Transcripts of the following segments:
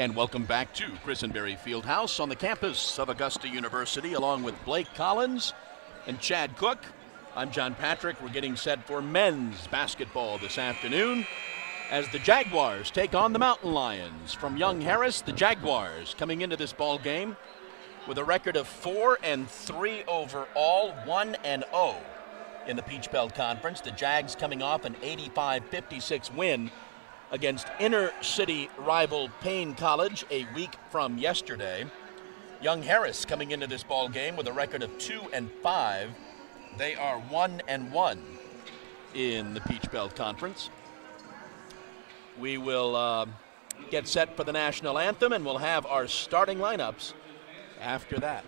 And welcome back to Christenbersry Fieldhouse on the campus of Augusta University, along with Blake Collins and Chad Cook. I'm John Patrick. We're getting set for men's basketball this afternoon as the Jaguars take on the Mountain Lions. From Young Harris, the Jaguars coming into this ball game with a record of 4-3 overall, 1-0 in the Peach Belt Conference. The Jags coming off an 85-56 win against inner-city rival Payne College a week from yesterday. Young Harris coming into this ball game with a record of 2-5. They are 1-1 in the Peach Belt Conference. We will get set for the national anthem, and we'll have our starting lineups after that.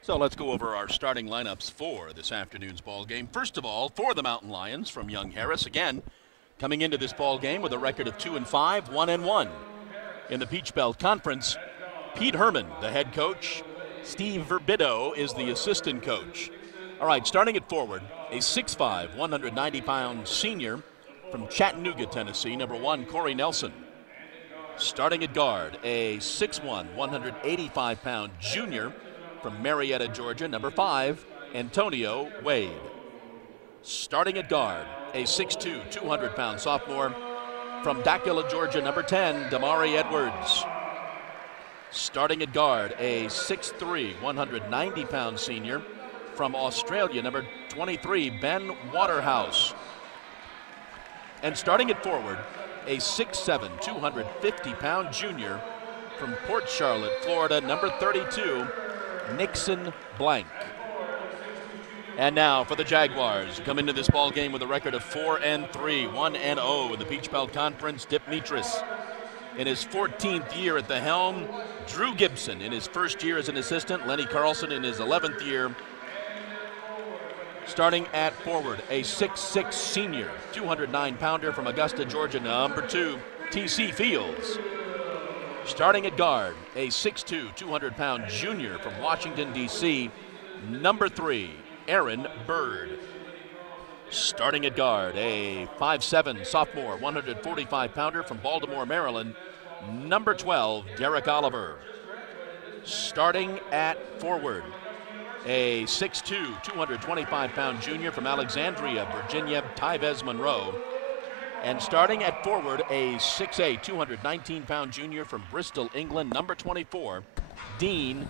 So let's go over our starting lineups for this afternoon's ball game. First of all, for the Mountain Lions from Young Harris, again, coming into this ball game with a record of 2-5, 1-1. In the Peach Belt Conference, Pete Herman, the head coach. Steve Verbido is the assistant coach. All right, starting at forward, a 6'5", 190-pound senior from Chattanooga, Tennessee, number 1, Corey Nelson. Starting at guard, a 6'1", 185-pound junior from Marietta, Georgia, number 5, Antonio Wade. Starting at guard, a 6'2", 200-pound sophomore from Dacula, Georgia, number 10, Damari Edwards. Starting at guard, a 6'3", 190-pound senior from Australia, number 23, Ben Waterhouse. And starting at forward, a 6'7", 250-pound junior from Port Charlotte, Florida, number 32, Nixon Blank. And now for the Jaguars, come into this ball game with a record of 4-3, 1-0 in the Peach Belt Conference. Dip Mitris in his 14th year at the helm. Drew Gibson in his first year as an assistant. Lenny Carlson in his 11th year. Starting at forward, a 6'6" senior, 209-pounder from Augusta, Georgia, number 2, T.C. Fields. Starting at guard, a 6'2", 200-pound junior from Washington, D.C., number 3, Aaron Bird. Starting at guard, a 5'7" sophomore, 145-pounder from Baltimore, Maryland, number 12, Derek Oliver. Starting at forward, a 6'2", 225-pound junior from Alexandria, Virginia, Tyvez Monroe. And starting at forward, a 6'8", 219-pound junior from Bristol, England, number 24, Dean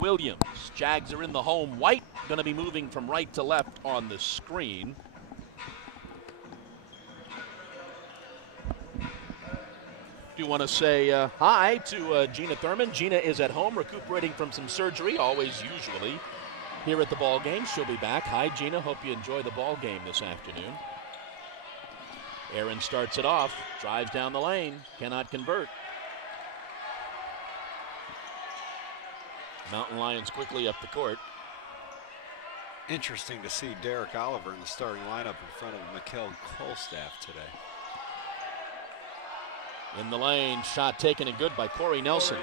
Williams. Jags are in the home white, going to be moving from right to left on the screen. Do want to say hi to Gina Thurman. Gina is at home recuperating from some surgery, always usually here at the ball game. She'll be back. Hi, Gina. Hope you enjoy the ball game this afternoon. Aaron starts it off, drives down the lane, cannot convert. Mountain Lions quickly up the court. Interesting to see Derek Oliver in the starting lineup in front of Mikkel Kolstaff today. In the lane, shot taken and good by Corey Nelson.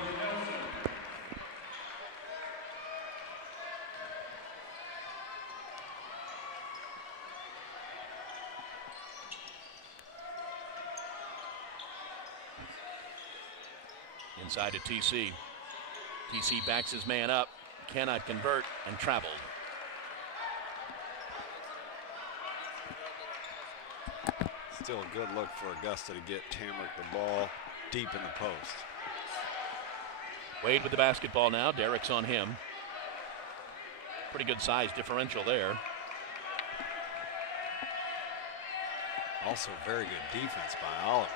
Inside to TC. TC backs his man up, cannot convert, and traveled. Still a good look for Augusta to get Tamrick the ball deep in the post. Wade with the basketball now. Derek's on him. Pretty good size differential there. Also very good defense by Oliver.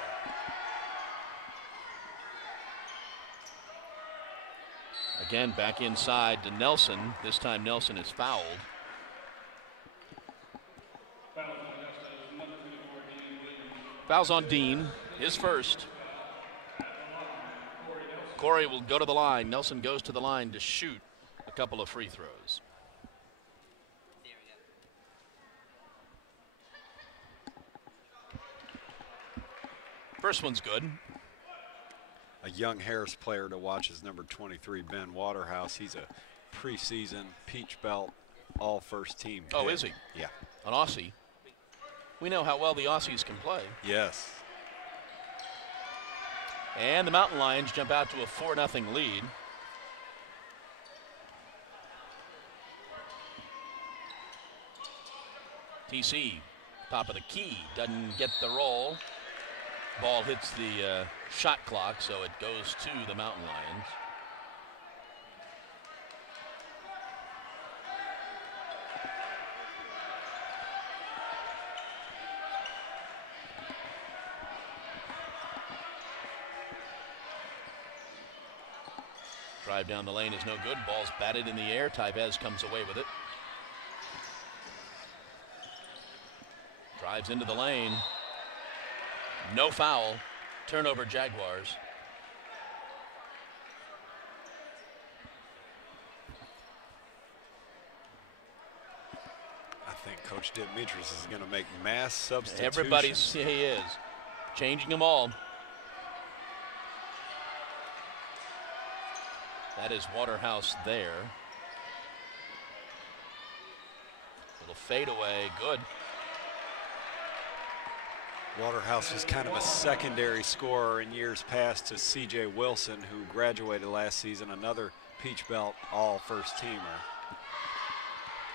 Again, back inside to Nelson. This time Nelson is fouled. Fouls on Dean, his first. Corey will go to the line. Nelson goes to the line to shoot a couple of free throws. First one's good. A young Harris player to watch is number 23, Ben Waterhouse. He's a preseason Peach Belt all first team pick. Oh, is he? Yeah. An Aussie. We know how well the Aussies can play. Yes. And the Mountain Lions jump out to a 4-0 lead. TC, top of the key, doesn't get the roll. Ball hits the shot clock, so it goes to the Mountain Lions. Drive down the lane is no good. Ball's batted in the air. Tyvez comes away with it. Drives into the lane. No foul. Turnover Jaguars. I think Coach Demetrius is going to make mass substitutions. Everybody's, he is. Changing them all. That is Waterhouse there. Little fadeaway, good. Waterhouse was kind of a secondary scorer in years past to C.J. Wilson, who graduated last season, another Peach Belt all-first teamer.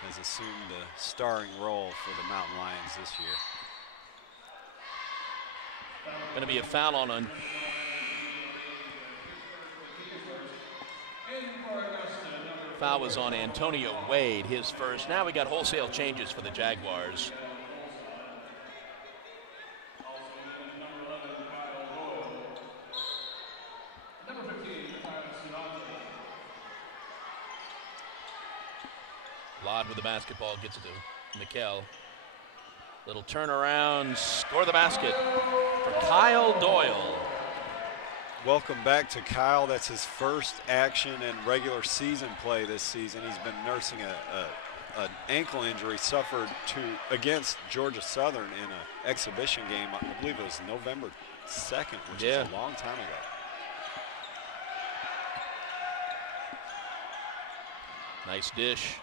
Has assumed a starring role for the Mountain Lions this year. Going to be a foul on foul was on Antonio Wade, his first. Now we got wholesale changes for the Jaguars. Lod with the basketball, gets it to Mikkel. Little turnaround, score the basket for Kyle Doyle. Welcome back to Kyle. That's his first action in regular season play this season. He's been nursing an ankle injury suffered against Georgia Southern in an exhibition game. I believe it was November 2nd, which is a long time ago. Nice dish.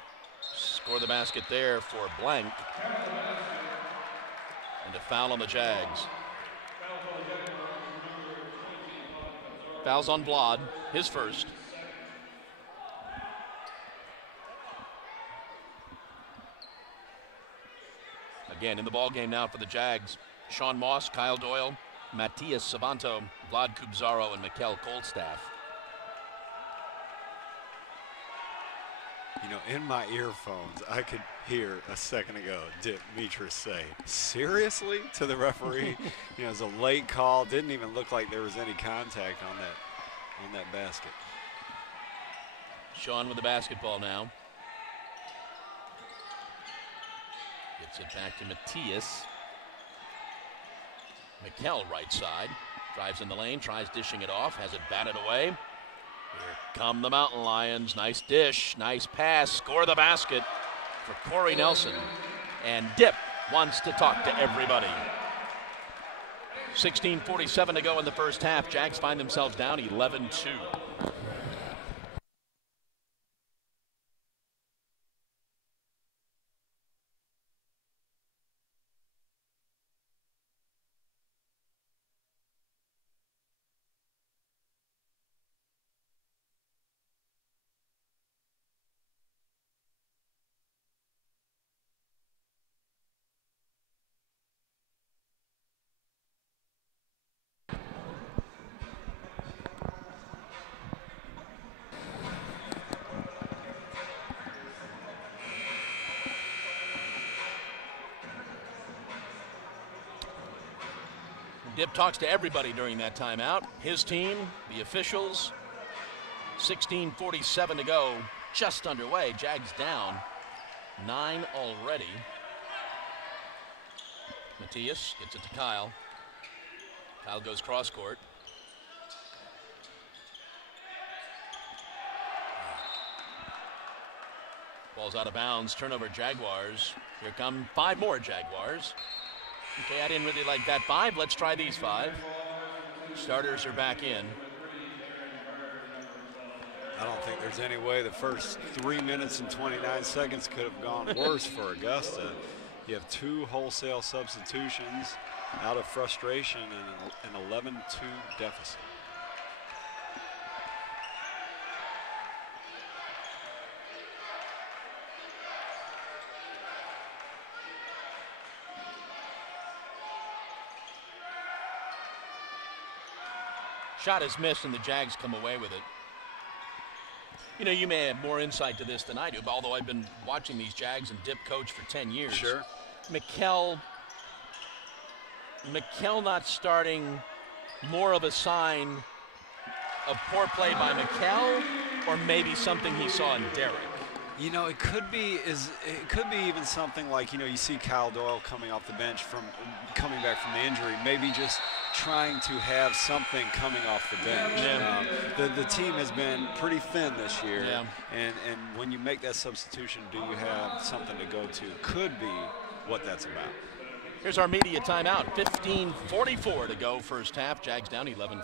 Score the basket there for Blank. And a foul on the Jags. Fouls on Vlad, his first. Again in the ball game now for the Jags. Sean Moss, Kyle Doyle, Matias Sabanto, Vlad Kubzaro, and Mikkel Kolstaff. You know, in my earphones, I could hear a second ago Demetrius say, seriously, to the referee. You know, it was a late call. Didn't even look like there was any contact on that basket. Sean with the basketball now. Gets it back to Matthias. Mikkel right side. Drives in the lane, tries dishing it off, has it batted away. Here come the Mountain Lions. Nice dish, nice pass, score the basket for Corey Nelson. And Dip wants to talk to everybody. 16:47 to go in the first half. Jags find themselves down 11-2. Dip talks to everybody during that timeout. His team, the officials. 16:47 to go, just underway. Jags down 9 already. Matthias gets it to Kyle. Kyle goes cross court. Ball's out of bounds. Turnover Jaguars. Here come 5 more Jaguars. Okay, I didn't really like that 5. Let's try these 5. Starters are back in. I don't think there's any way the first 3 minutes and 29 seconds could have gone worse for Augusta. You have 2 wholesale substitutions out of frustration and an 11-2 deficit. Shot is missed and the Jags come away with it. You know, you may have more insight to this than I do, although I've been watching these Jags and Dip coach for 10 years. Sure. Mikkel not starting, more of a sign of poor play by Mikkel, or maybe something he saw in Derek? You know, it could be even something like, you know, you see Kyle Doyle coming off the bench coming back from the injury, maybe just trying to have something coming off the bench. Yeah. The team has been pretty thin this year, yeah. and when you make that substitution, do you have something to go to? Could be what that's about. Here's our media timeout. 15:44 to go first half. Jags down 11-4.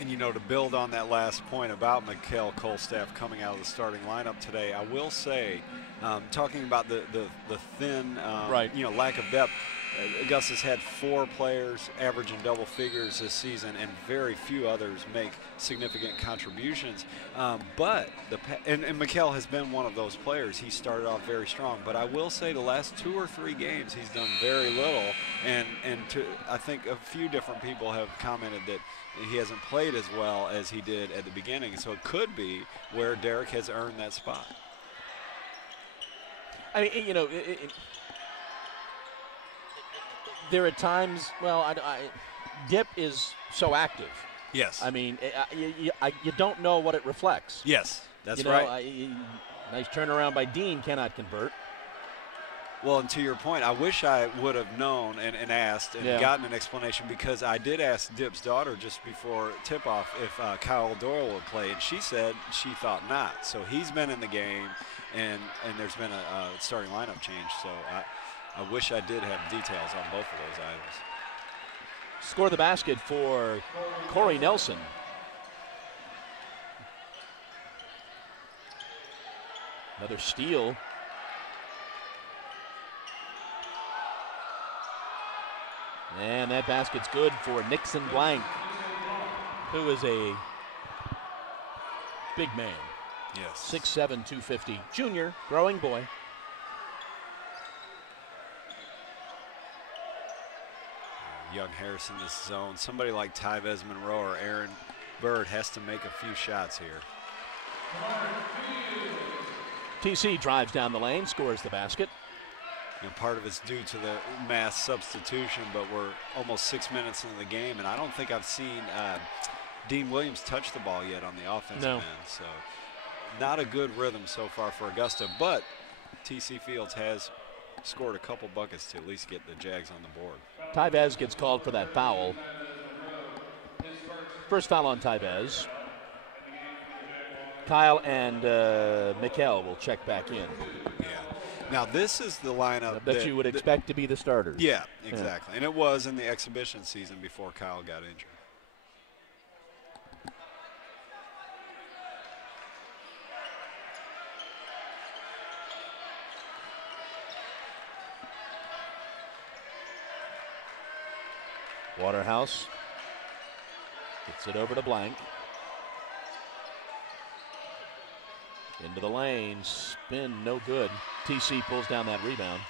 And, you know, to build on that last point about Mikkel Kolstaff coming out of the starting lineup today, I will say, talking about the thin, right. you know, lack of depth, Augusta's had 4 players averaging double figures this season, and very few others make significant contributions. But Mikkel has been one of those players. He started off very strong, but I will say the last 2 or 3 games he's done very little, and I think a few different people have commented that he hasn't played as well as he did at the beginning. So it could be where Derek has earned that spot. I mean, you know, there are times, well, Dip is so active. Yes. I mean, you don't know what it reflects. Yes, that's you know, right. Nice turnaround by Dean, cannot convert. Well, and to your point, I wish I would have known and asked and gotten an explanation, because I did ask Dip's daughter just before tip-off if Kyle Doyle would play, and she said she thought not. So he's been in the game, and there's been a starting lineup change. So I wish I did have details on both of those items. Score the basket for Corey Nelson. Another steal. And that basket's good for Nixon Blank, who is a big man. Yes. 6'7", 250. Junior, growing boy. Young Harris in this zone. Somebody like Tyvez Monroe or Aaron Bird has to make a few shots here. TC drives down the lane, scores the basket. And part of it's due to the mass substitution, but we're almost 6 minutes into the game, and I don't think I've seen Dean Williams touch the ball yet on the offensive end. So not a good rhythm so far for Augusta, but TC Fields has scored a couple buckets to at least get the Jags on the board. Tyvez gets called for that foul. First foul on Tyvez. Kyle and Mikkel will check back in. Yeah. Now this is the lineup that you would expect to be the starters. Yeah, exactly. Yeah. And it was in the exhibition season before Kyle got injured. Waterhouse gets it over to Blank. Into the lane, spin, no good. TC pulls down that rebound.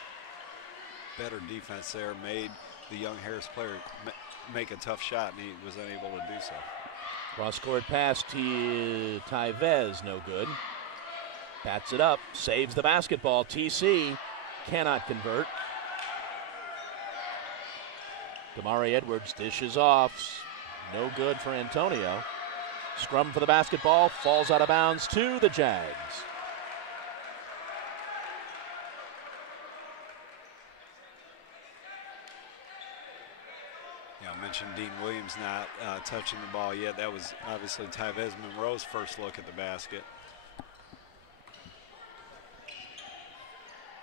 Better defense there, made the young Harris player make a tough shot, and he was unable to do so. Cross-court pass to Tyvez, no good. Bats it up, saves the basketball. TC cannot convert. Damari Edwards dishes off, no good for Antonio. Scrum for the basketball, falls out of bounds to the Jags. Yeah, I mentioned Dean Williams not touching the ball yet. That was obviously Tyvez Monroe's first look at the basket.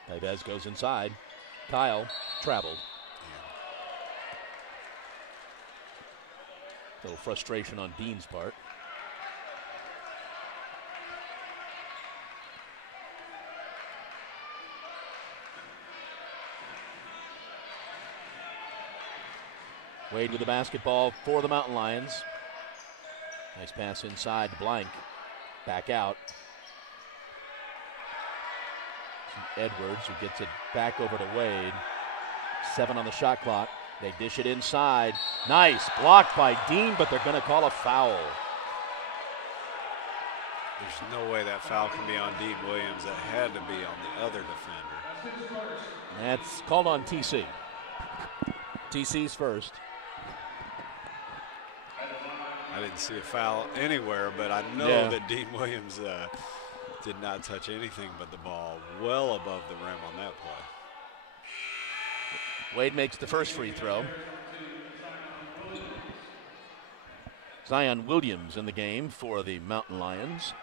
Tyvez goes inside. Kyle traveled. A little frustration on Dean's part. Wade with the basketball for the Mountain Lions. Nice pass inside to Blank. Back out. Edwards, who gets it back over to Wade. 7 on the shot clock. They dish it inside. Nice block by Dean, but they're going to call a foul. There's no way that foul can be on Dean Williams. That had to be on the other defender. That's called on TC. TC's first. I didn't see a foul anywhere, but I know that Dean Williams did not touch anything but the ball well above the rim on that play. Wade makes the first free throw. Zion Williams in the game for the Mountain Lions.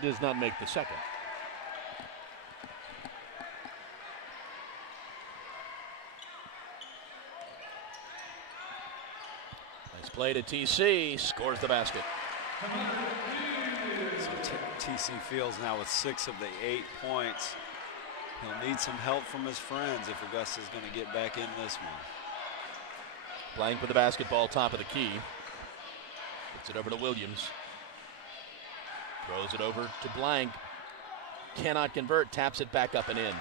Does not make the second. Nice play to TC, scores the basket. So TC Fields now with 6 of the 8 points. He'll need some help from his friends if Augusta's going to get back in this one. Blank with the basketball, top of the key. Gets it over to Williams. Throws it over to Blank. Cannot convert, taps it back up and in.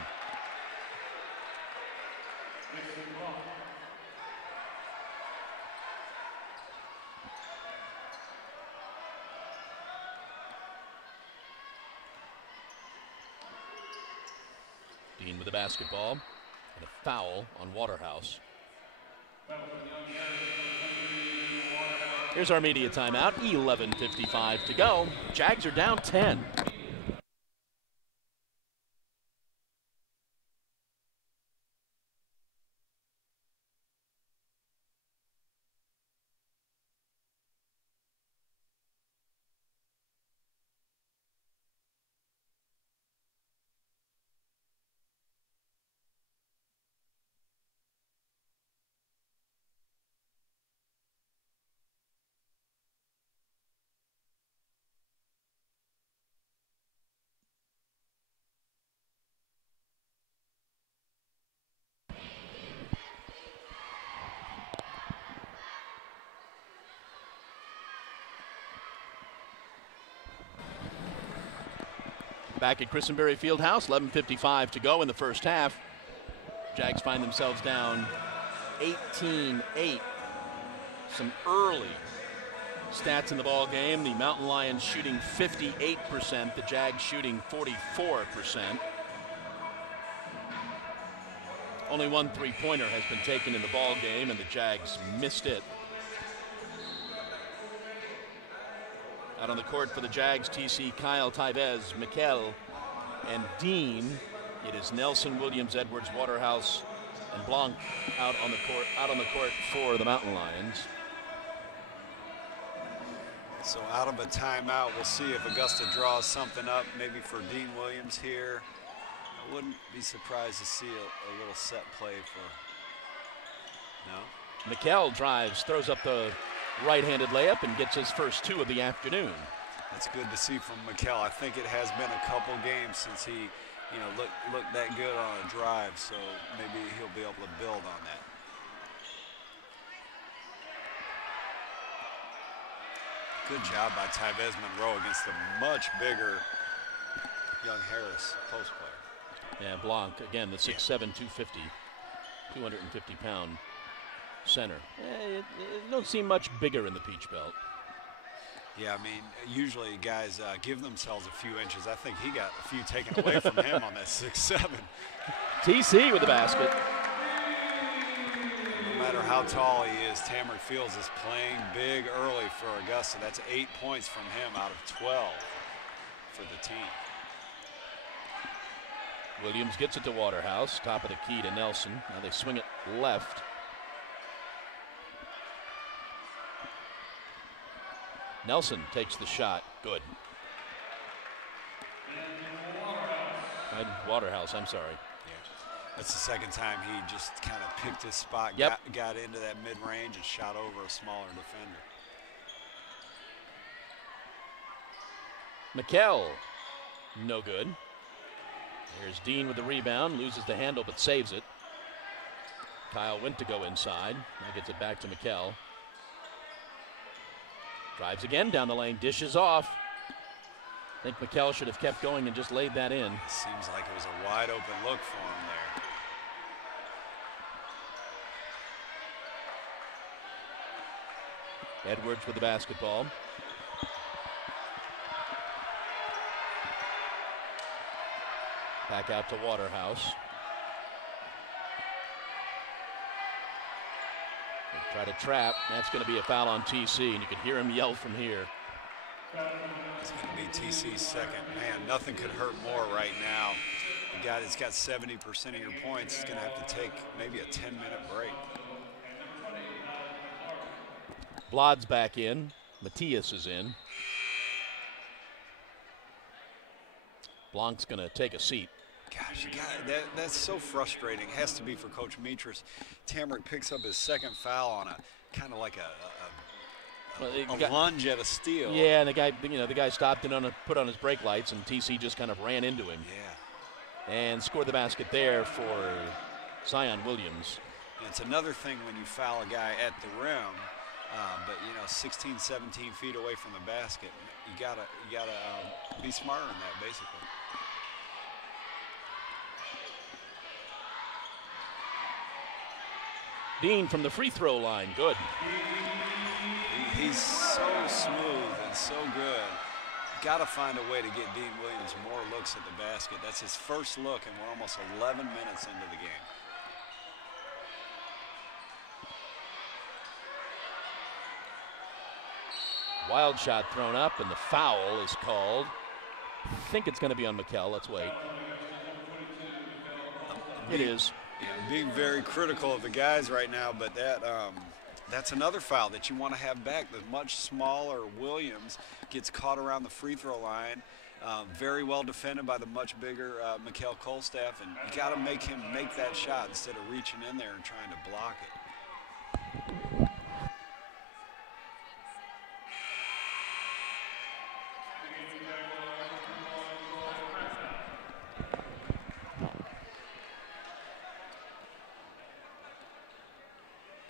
Dean with the basketball and a foul on Waterhouse. Here's our media timeout, 11:55 to go. Jags are down 10. Back at Christenbersry Fieldhouse, 11:55 to go in the first half. Jags find themselves down 18-8. Some early stats in the ball game. The Mountain Lions shooting 58%, the Jags shooting 44%. Only one three-pointer has been taken in the ball game, and the Jags missed it. Out on the court for the Jags, TC, Kyle, Tyvez, Mikel, and Dean. It is Nelson, Williams, Edwards, Waterhouse, and Blanc out on the court for the Mountain Lions. So out of a timeout, we'll see if Augusta draws something up, maybe for Dean Williams here. I wouldn't be surprised to see a little set play for, no? Mikel drives, throws up the right-handed layup, and gets his first two of the afternoon. That's good to see from Mikel. I think it has been a couple games since he, looked that good on a drive, so maybe he'll be able to build on that. Good job by Tyvez Monroe against the much bigger Young Harris post player. Yeah, Blanc, again, the 6'7", 250-pound center. It don't seem much bigger in the Peach Belt. Yeah, I mean, usually guys give themselves a few inches. I think he got a few taken away from him on that 6'7". TC with the basket. No matter how tall he is, Tamarick Fields is playing big early for Augusta. That's 8 points from him out of 12 for the team. Williams gets it to Waterhouse, top of the key to Nelson. Now they swing it left. Nelson takes the shot. Good. Waterhouse, I'm sorry. Yeah. That's the second time he just kind of picked his spot, Yep. got into that mid-range and shot over a smaller defender. Mikel, no good. There's Dean with the rebound, loses the handle but saves it. Kyle went to go inside, now gets it back to Mikel. Drives again down the lane, dishes off. I think Mikel should have kept going and just laid that in. Seems like it was a wide open look for him there. Edwards with the basketball. Back out to Waterhouse. They try to trap. That's going to be a foul on TC, and you can hear him yell from here. It's going to be TC's second. Man, nothing could hurt more right now. The guy that's got 70% of your points is going to have to take maybe a 10-minute break. Blod's back in. Matthias is in. Blanc's going to take a seat. Gosh, that's so frustrating. It has to be for Coach Mitras. Tamarick picks up his second foul on a kind of like a lunge at a steal. Yeah, and the guy stopped and put on his brake lights, and TC just kind of ran into him. Yeah. And scored the basket there for Zion Williams. And it's another thing when you foul a guy at the rim, but 16, 17 feet away from the basket, you gotta be smarter than that, basically. Dean from the free throw line, good. He's so smooth and so good. Got to find a way to get Dean Williams more looks at the basket. That's his first look, and we're almost 11 minutes into the game. Wild shot thrown up, and the foul is called. I think it's going to be on Mikel. Let's wait. It is. Yeah, being very critical of the guys right now, but that's another foul that you want to have back. The much smaller Williams gets caught around the free throw line. Very well defended by the much bigger Mikel Kolstaff, and you got to make him make that shot instead of reaching in there and trying to block it.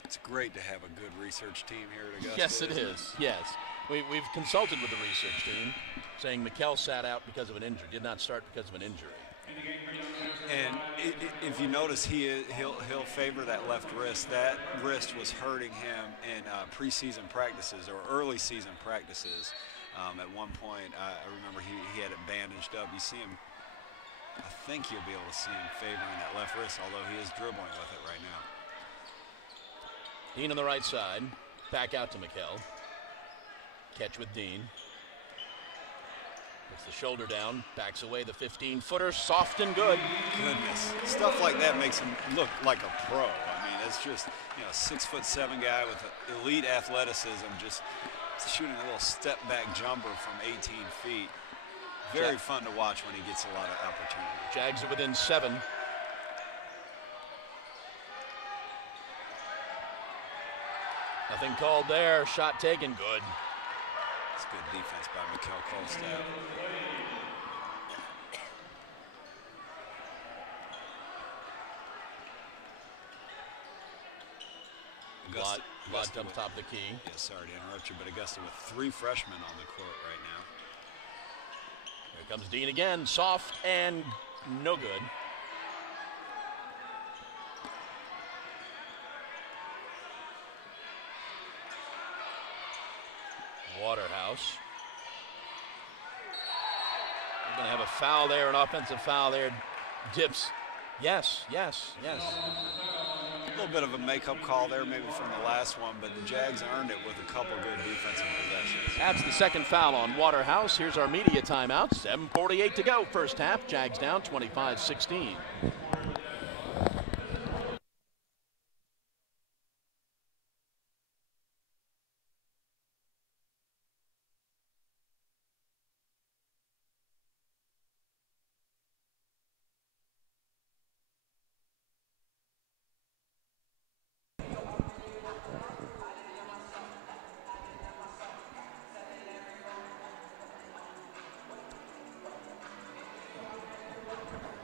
It's great to have a good research team here at Augusta. Yes, it is. Yes. We've consulted with the research team. saying Mikkel sat out because of an injury, did not start because of an injury. And if you notice, he'll favor that left wrist. That wrist was hurting him in preseason practices or early season practices. At one point, I remember he had it bandaged up. You see him, I think you'll be able to see him favoring that left wrist, although he is dribbling with it right now. Dean on the right side, back out to Mikkel. Catch with Dean. Puts the shoulder down, backs away the 15-footer, soft and good. Goodness, stuff like that makes him look like a pro. I mean, it's just, you know, 6'7" guy with elite athleticism, just shooting a little step-back jumper from 18 feet. Very fun to watch when he gets a lot of opportunity. Jags are within 7. Nothing called there. Shot taken. Good. It's good defense by Mikkel Kolstad. Blood up top of the key. Yeah, sorry to interrupt you, but Augusta with 3 freshmen on the court right now. Here comes Dean again. Soft and no good. Waterhouse. We're going to have a foul there, an offensive foul there. Dips. Yes. A little bit of a makeup call there maybe from the last one, but the Jags earned it with a couple good defensive possessions. That's the second foul on Waterhouse. Here's our media timeout. 7:48 to go first half. Jags down 25-16.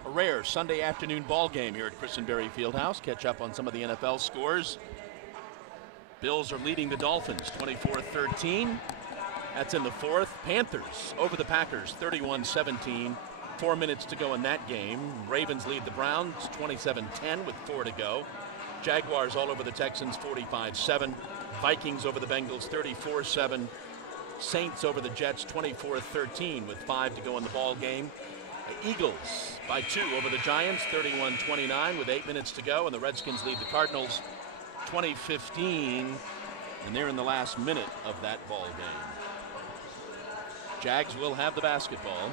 Rare Sunday afternoon ball game here at Christenbersry Fieldhouse. Catch up on some of the NFL scores. Bills are leading the Dolphins 24-13. That's in the fourth. Panthers over the Packers 31-17. 4 minutes to go in that game. Ravens lead the Browns 27-10 with 4 to go. Jaguars all over the Texans 45-7. Vikings over the Bengals 34-7. Saints over the Jets 24-13 with 5 to go in the ball game. The Eagles by 2 over the Giants, 31-29 with 8 minutes to go, and the Redskins lead the Cardinals 20-15, and they're in the last minute of that ball game. Jags will have the basketball.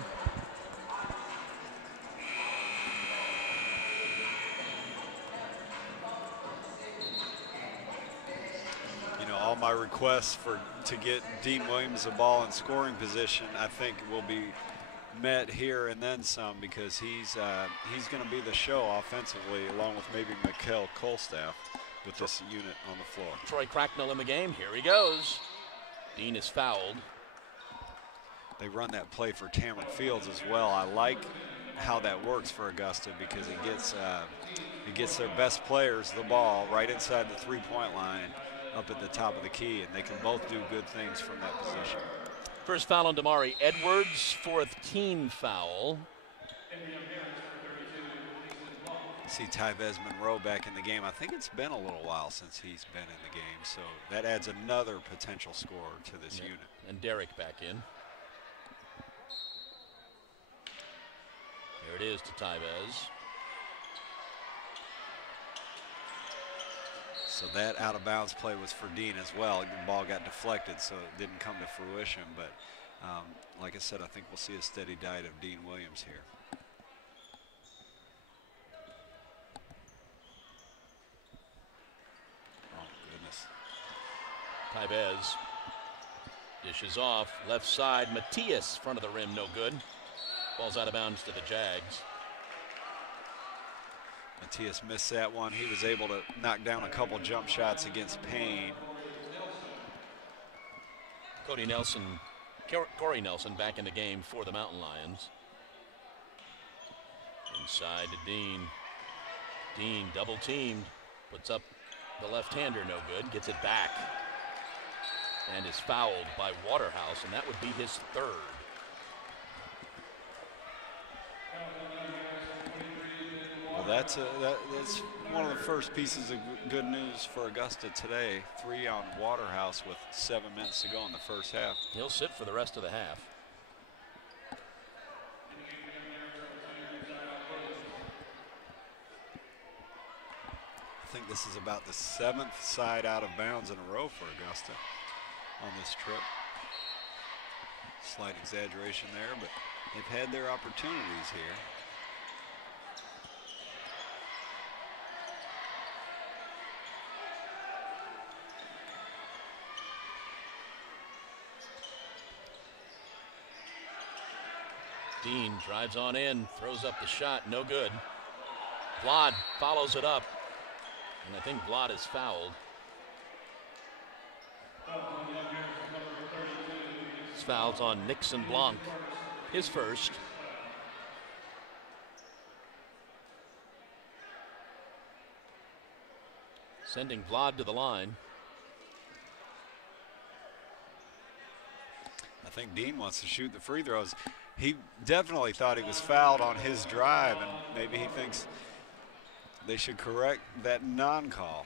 You know, all my requests to get Dean Williams the ball in scoring position, I think will be met here and then some, because he's going to be the show offensively, along with maybe Mikkel Kolstad with this unit on the floor. Troy Cracknell in the game. Here he goes. Dean is fouled. They run that play for Tamron Fields as well. I like how that works for Augusta, because it gets their best players the ball right inside the three-point line up at the top of the key, and they can both do good things from that position. First foul on Damari Edwards, 4th team foul. See Tyvez Monroe back in the game. I think it's been a little while since he's been in the game, so that adds another potential scorer to this unit. And Derek back in. There it is to Tyvez. So that out-of-bounds play was for Dean as well. The ball got deflected, so it didn't come to fruition. But like I said, I think we'll see a steady diet of Dean Williams here. Oh, goodness. Tyvez dishes off. Left side, Matias, front of the rim, no good. Ball's out of bounds to the Jags. Matias missed that one. He was able to knock down a couple jump shots against Payne. Corey Nelson back in the game for the Mountain Lions. Inside to Dean. Dean double teamed. Puts up the left-hander, no good. Gets it back. And is fouled by Waterhouse, and that would be his 3rd. that's one of the first pieces of good news for Augusta today. 3 on Waterhouse with 7 minutes to go in the first half. He'll sit for the rest of the half. I think this is about the 7th side out of bounds in a row for Augusta on this trip. Slight exaggeration there, but they've had their opportunities here. Dean drives on in, throws up the shot, no good. Vlad follows it up, and I think Vlad is fouled. His foul's on Nixon Blanc, his first. Sending Vlad to the line. I think Dean wants to shoot the free throws. He definitely thought he was fouled on his drive, and maybe he thinks they should correct that non-call.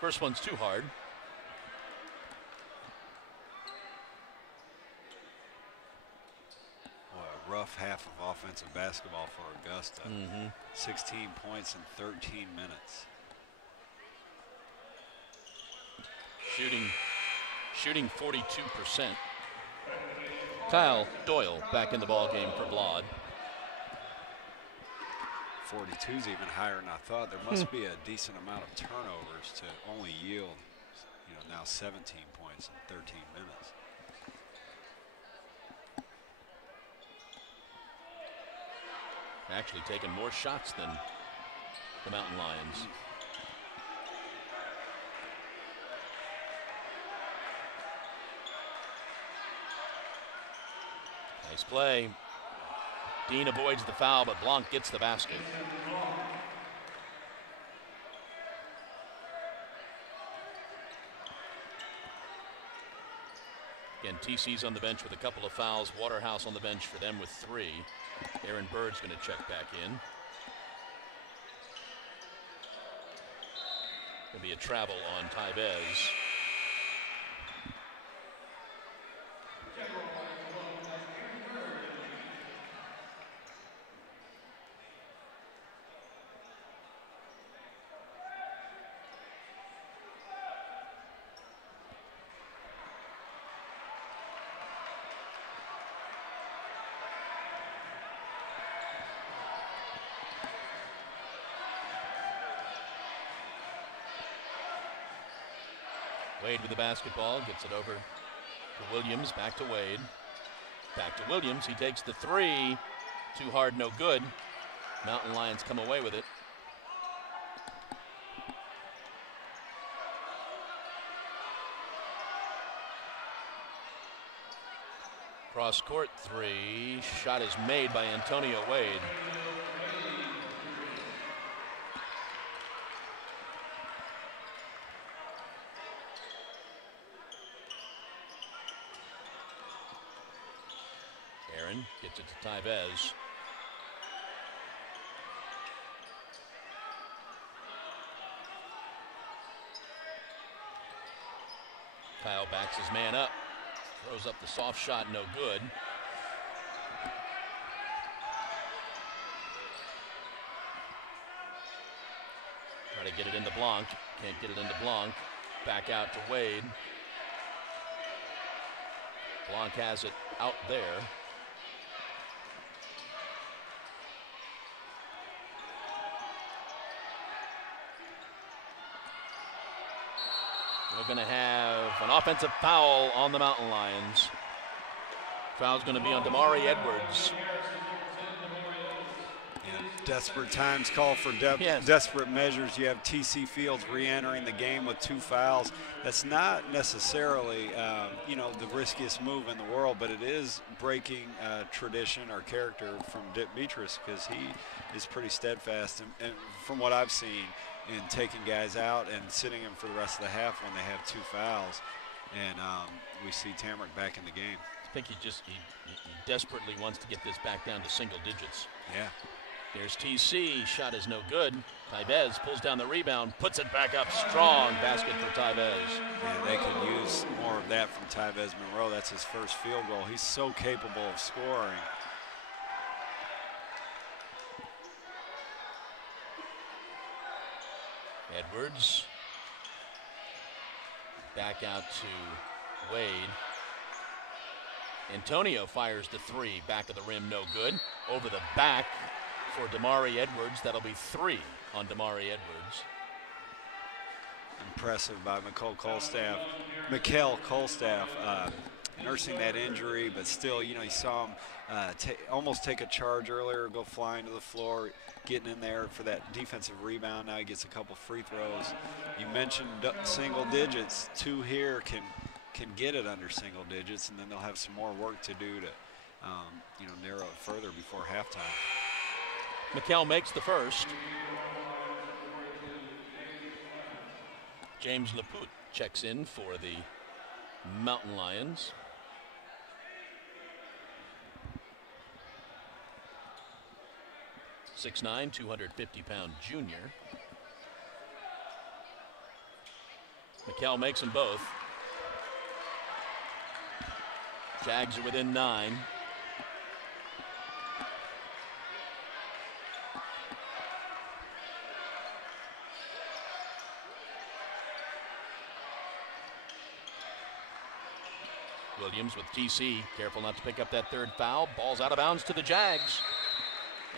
First one's too hard. Boy, a rough half of offensive basketball for Augusta. 16 points in 13 minutes. Shooting 42%. Kyle Doyle back in the ball game for Vlad. 42's even higher than I thought. There must be a decent amount of turnovers to only yield, now 17 points in 13 minutes. Actually taking more shots than the Mountain Lions. Nice play. Dean avoids the foul, but Blanc gets the basket. Again, TC's on the bench with a couple of fouls. Waterhouse on the bench for them with 3. Aaron Bird's going to check back in. Going to be a travel on Tyvez. Wade with the basketball, gets it over to Williams, back to Wade. Back to Williams, he takes the 3. Too hard, no good. Mountain Lions come away with it. Cross court 3, shot is made by Antonio Wade. Gets it to Tyvez. Kyle backs his man up. Throws up the soft shot, no good. Try to get it into Blanc. Can't get it into Blanc. Back out to Wade. Blanc has it out there. We're going to have an offensive foul on the Mountain Lions. Foul's going to be on Damari Edwards. Yeah, desperate times call for desperate measures. You have TC Fields re-entering the game with 2 fouls. That's not necessarily, the riskiest move in the world, but it is breaking tradition or character from Dick Beatrice, because he is pretty steadfast, and from what I've seen, in taking guys out and sitting them for the rest of the half when they have 2 fouls. And we see Tamrick back in the game. I think he desperately wants to get this back down to single digits. Yeah. There's TC. Shot is no good. Tybez pulls down the rebound, puts it back up strong. Basket for Tybez. Yeah, they could use more of that from Tybez Monroe. That's his first field goal. He's so capable of scoring. Edwards. Back out to Wade. Antonio fires the three. Back of the rim, no good. Over the back for Damari Edwards. That'll be 3 on Damari Edwards. Impressive by Mikkel Kolstaff, nursing that injury, but still, you know, you saw him almost take a charge earlier, go flying to the floor, getting in there for that defensive rebound. Now he gets a couple free throws. You mentioned single digits. 2 here can get it under single digits, and then they'll have some more work to do to, you know, narrow it further before halftime. Mikkel makes the first. James Lapoute checks in for the Mountain Lions. .6'9", 250-pound junior. Mikkel makes them both. Jags are within 9. Williams with TC, careful not to pick up that 3rd foul. Ball's out of bounds to the Jags.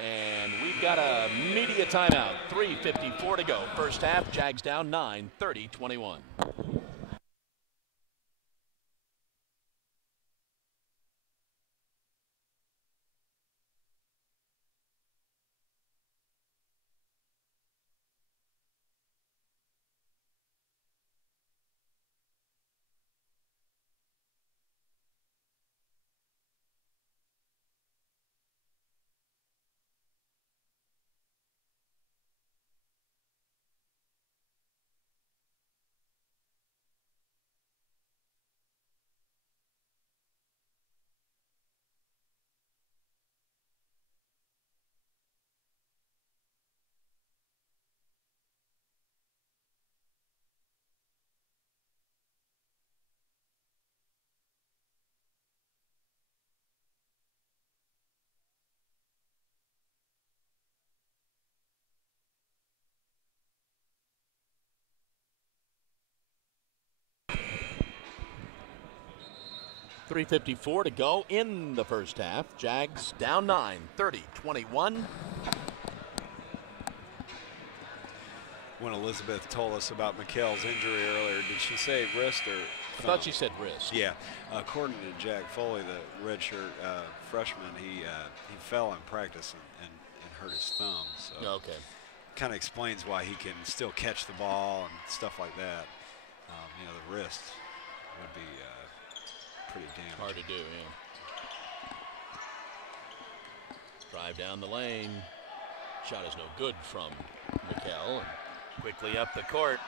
And we've got a media timeout. 3:54 to go. First half, Jags down 9, 30-21. .354 to go in the first half. Jags down 9, 30-21. When Elizabeth told us about Mikkel's injury earlier, did she say wrist or I thought she said wrist. Yeah. According to Jack Foley, the redshirt freshman, he fell in practice and hurt his thumb. So okay. Kind of explains why he can still catch the ball and stuff like that. You know, the wrist would be pretty damaging. Hard to do, yeah. Drive down the lane. Shot is no good from Mikkel. And quickly up the court.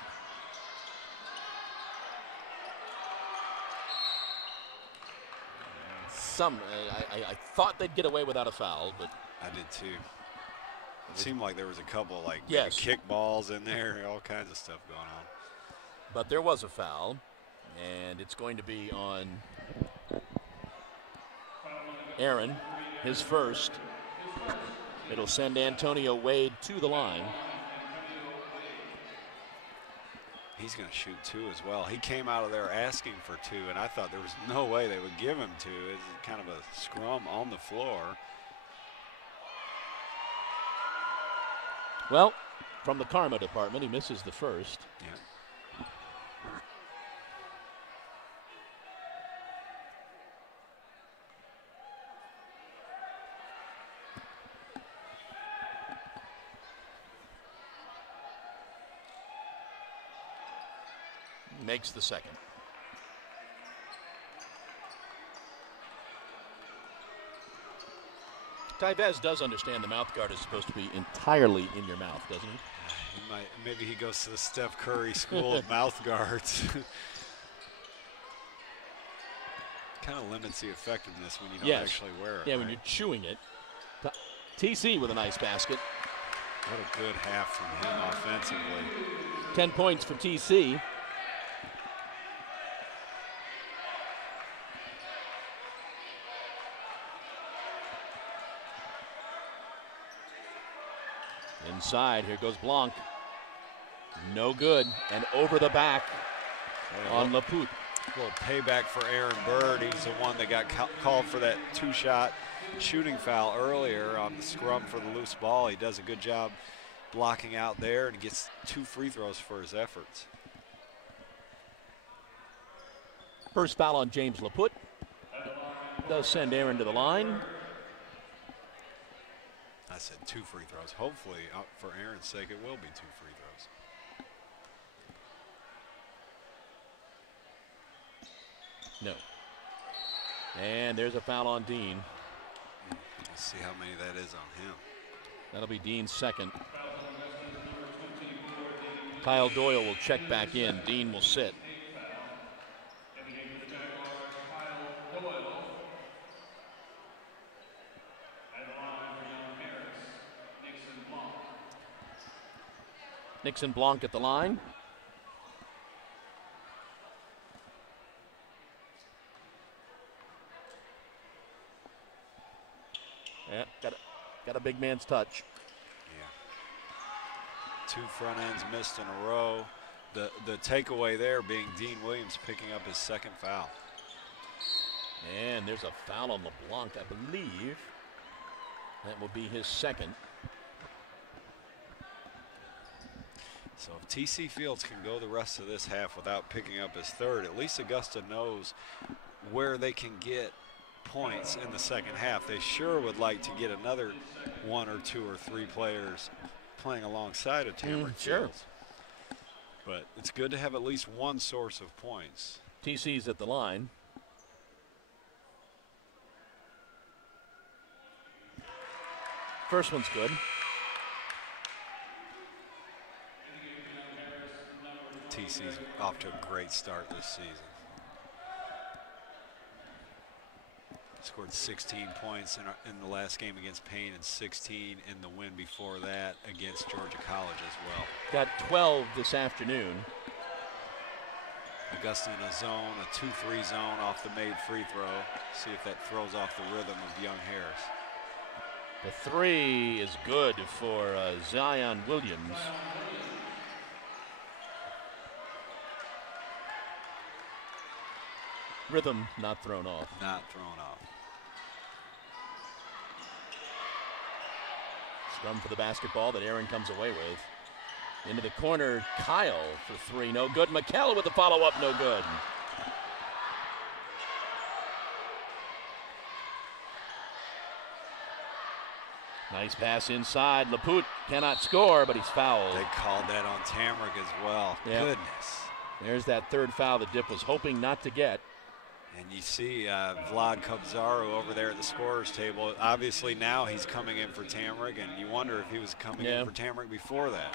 I thought they'd get away without a foul, but I did too. It seemed like there was a couple like kick balls in there, all kinds of stuff going on. But there was a foul, and it's going to be on Aaron, his first. It'll send Antonio Wade to the line. He's going to shoot 2 as well. He came out of there asking for 2, and I thought there was no way they would give him 2. It's kind of a scrum on the floor. Well, from the karma department, he misses the first. Yeah. Makes the second. Tybez does understand the mouth guard is supposed to be entirely in your mouth, doesn't he? Maybe he goes to the Steph Curry school of mouth guards. Kind of limits the effectiveness when you don't actually wear it. Yeah, when you're chewing it. TC with a nice basket. What a good half from him offensively. 10 points for TC. Inside, here goes Blanc. No good, and over the back on Lapoute. A little payback for Aaron Bird. He's the one that got called for that two-shot shooting foul earlier on the scrum for the loose ball. He does a good job blocking out there and gets 2 free throws for his efforts. First foul on James Lapoute. Does send Aaron to the line. I said 2 free throws. Hopefully, for Aaron's sake, it will be 2 free throws. No. And there's a foul on Dean. Let's see how many that is on him. That'll be Dean's second. Kyle Doyle will check back in. Dean will sit. Nixon Blanc at the line. Yeah, got a big man's touch. Yeah. 2 front ends missed in a row. The takeaway there being Dean Williams picking up his second foul. And there's a foul on LeBlanc, I believe. That will be his second. So if TC Fields can go the rest of this half without picking up his third, at least Augusta knows where they can get points in the second half. They sure would like to get another 1 or 2 or 3 players playing alongside of Tamarick Fields. But it's good to have at least one source of points. TC's at the line. First one's good. TC's off to a great start this season. Scored 16 points in the last game against Payne and 16 in the win before that against Georgia College as well. Got 12 this afternoon. Augusta in a zone, a 2-3 zone off the made free throw. See if that throws off the rhythm of Young Harris. The 3 is good for Zion Williams. Rhythm not thrown off. Not thrown off. Scrum for the basketball that Aaron comes away with. Into the corner, Kyle for 3, no good. McKell with the follow-up, no good. Nice pass inside. Lapoute cannot score, but he's fouled. They called that on Tamarick as well. Yep. Goodness. There's that third foul that Dip was hoping not to get. And you see Vlad Kobzaru over there at the scorer's table. Obviously now he's coming in for Tamarick, and you wonder if he was coming in for Tamarick before that.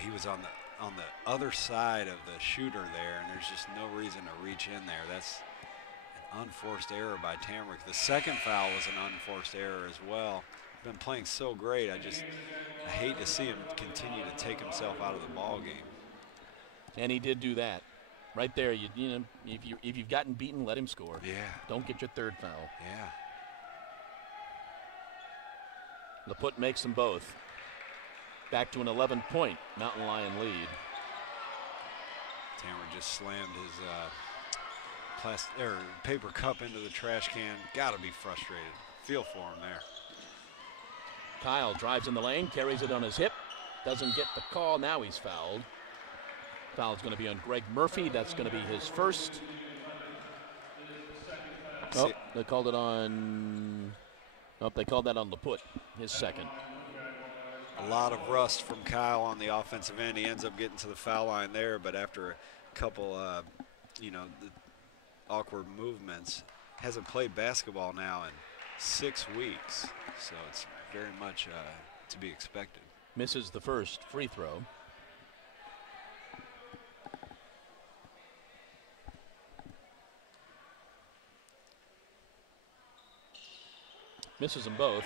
He was on the other side of the shooter there, and there's just no reason to reach in there. That's an unforced error by Tamarick. The second foul was an unforced error as well. Been playing so great. I hate to see him continue to take himself out of the ball game. And he did do that. Right there, you know, if you've gotten beaten, let him score. Yeah. Don't get your third foul. Yeah. Lapoute makes them both. Back to an 11-point Mountain Lion lead. Tamarick just slammed his paper cup into the trash can. Got to be frustrated. Feel for him there. Kyle drives in the lane, carries it on his hip. Doesn't get the call. Now he's fouled. Foul's going to be on Greg Murphy. That's going to be his first. Oh, they called it on. Oh, they called that on Lapoute, his second. A lot of rust from Kyle on the offensive end. He ends up getting to the foul line there, but after a couple, awkward movements, hasn't played basketball now in 6 weeks, so it's very much to be expected. Misses the first free throw. Misses them both.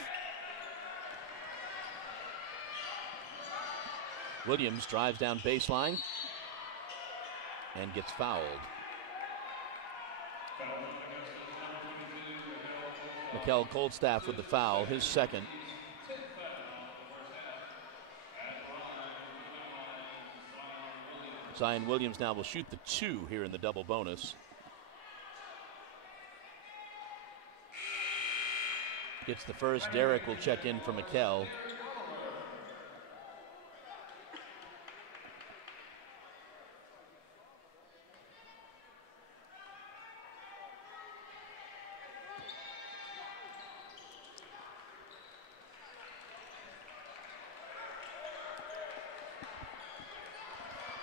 Williams drives down baseline and gets fouled. Mikkel Coldstaff with the foul, his second. Zion Williams now will shoot the 2 here in the double bonus. Gets the first. Derek will check in for Mikkel.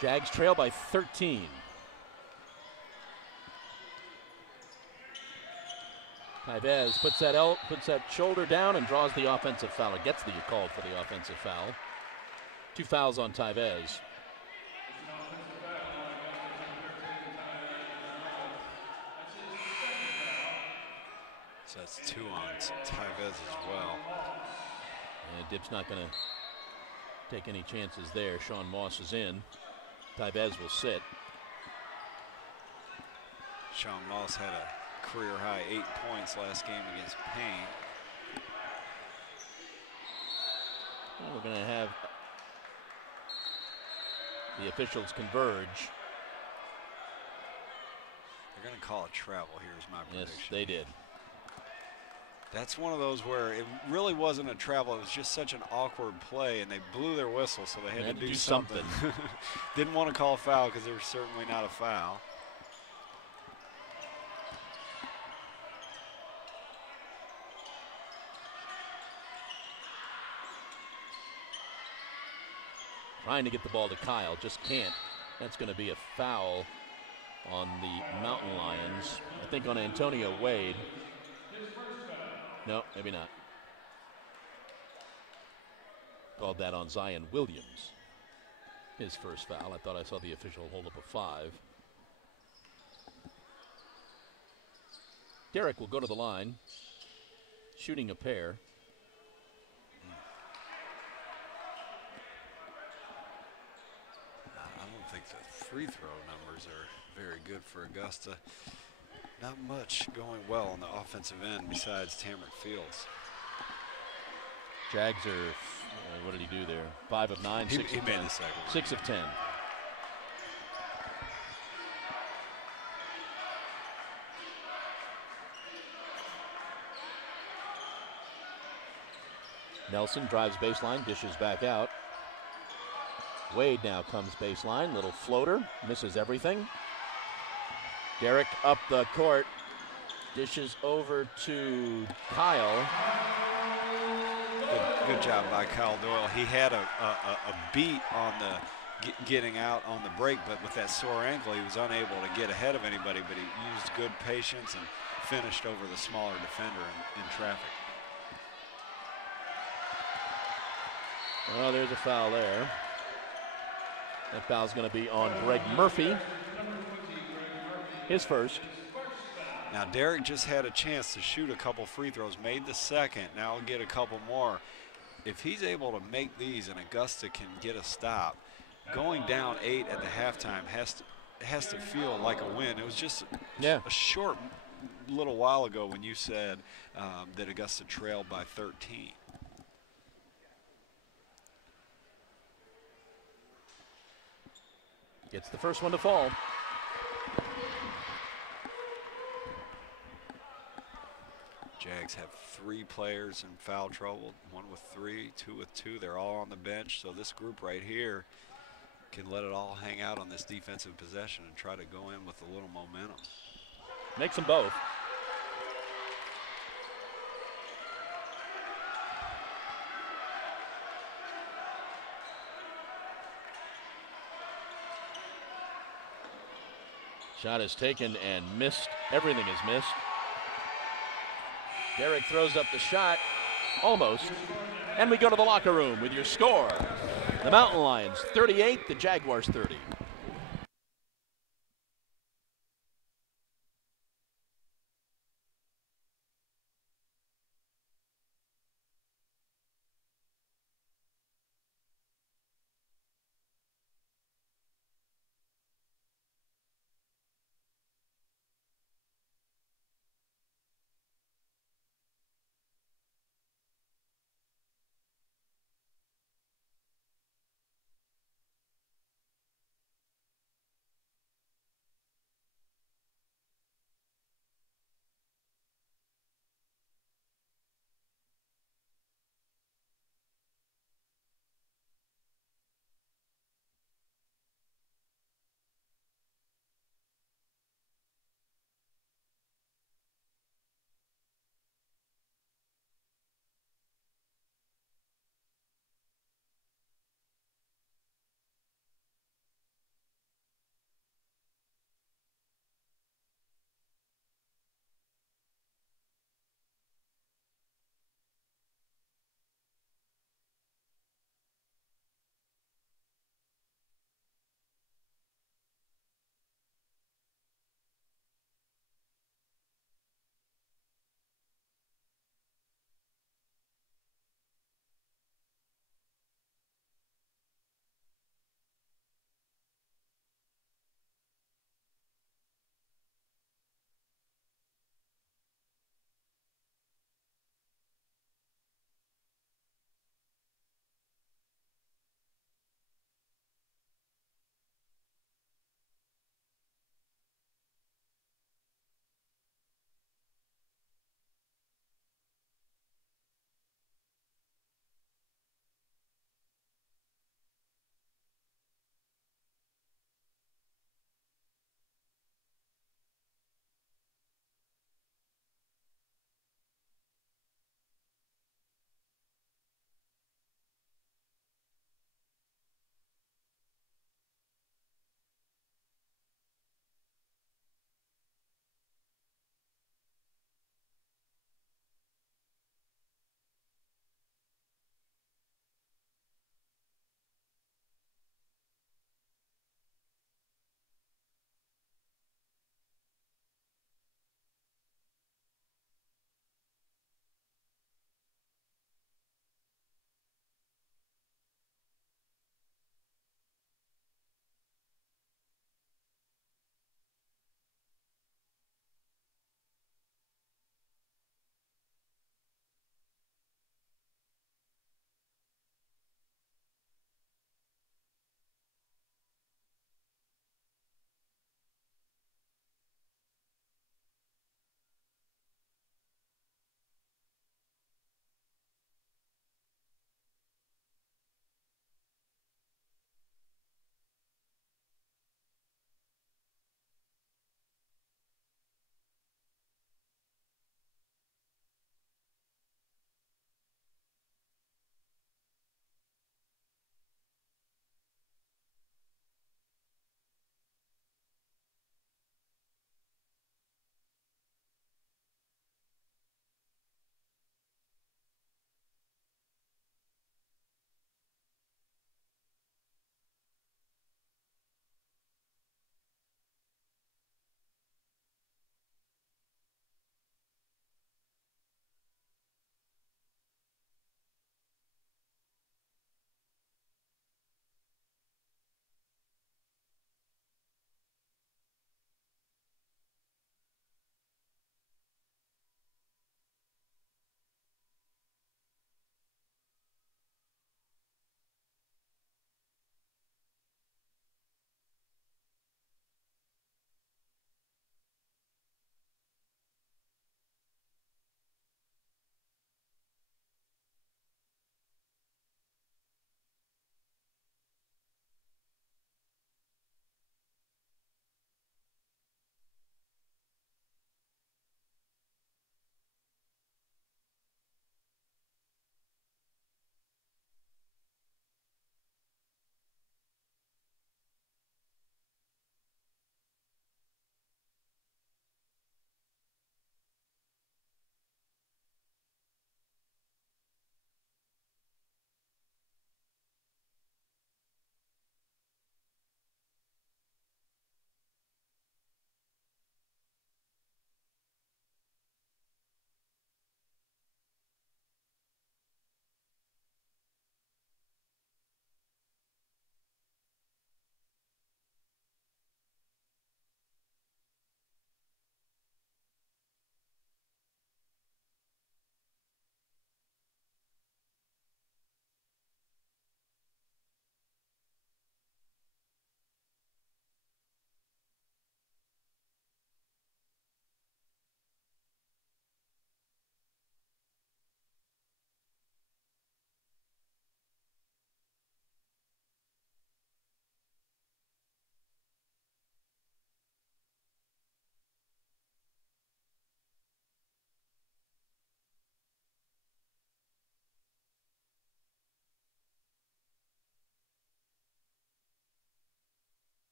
Jags trail by 13. Tybez puts that shoulder down and draws the offensive foul. It gets the call for the offensive foul. 2 fouls on Tybez. So that's 2 on Tybez as well. And Dip's not going to take any chances there. Sean Moss is in. Tybez will sit. Sean Moss had a career-high 8 points last game against Payne. Well, we're going to have the officials converge. They're going to call it travel here is my prediction. Yes, they did. That's one of those where it really wasn't a travel. It was just such an awkward play, and they blew their whistle, so they had to do something. Didn't want to call a foul because there was certainly not a foul. Trying to get the ball to Kyle, just can't. That's going to be a foul on the Mountain Lions. I think on Antonio Wade. No, maybe not. Called that on Zion Williams. His first foul. I thought I saw the official hold up a 5. Derek will go to the line, shooting a pair. I don't think the free throw numbers are very good for Augusta. Not much going well on the offensive end besides Tamarick Fields. Jags are, what did he do there? 5 of 9, 6 of 10. 6 of 10. Nelson drives baseline, dishes back out. Wade now comes baseline, little floater, misses everything. Derek up the court, dishes over to Kyle. Good job by Kyle Doyle. He had a beat on the getting out on the break, but with that sore ankle, he was unable to get ahead of anybody, but he used good patience and finished over the smaller defender in traffic. Oh, there's a foul there. That foul's going to be on Greg Murphy. His first. Now Derek just had a chance to shoot a couple free throws, made the second, now he'll get a couple more. If he's able to make these and Augusta can get a stop, going down 8 at the halftime has to feel like a win. It was just a short little while ago when you said that Augusta trailed by 13. Gets the first one to fall. Jags have 3 players in foul trouble, 1 with 3, 2 with 2. They're all on the bench, so this group right here can let it all hang out on this defensive possession and try to go in with a little momentum. Makes them both. Shot is taken and missed. Everything is missed. Derek throws up the shot, almost. And we go to the locker room with your score. The Mountain Lions 38, the Jaguars 30.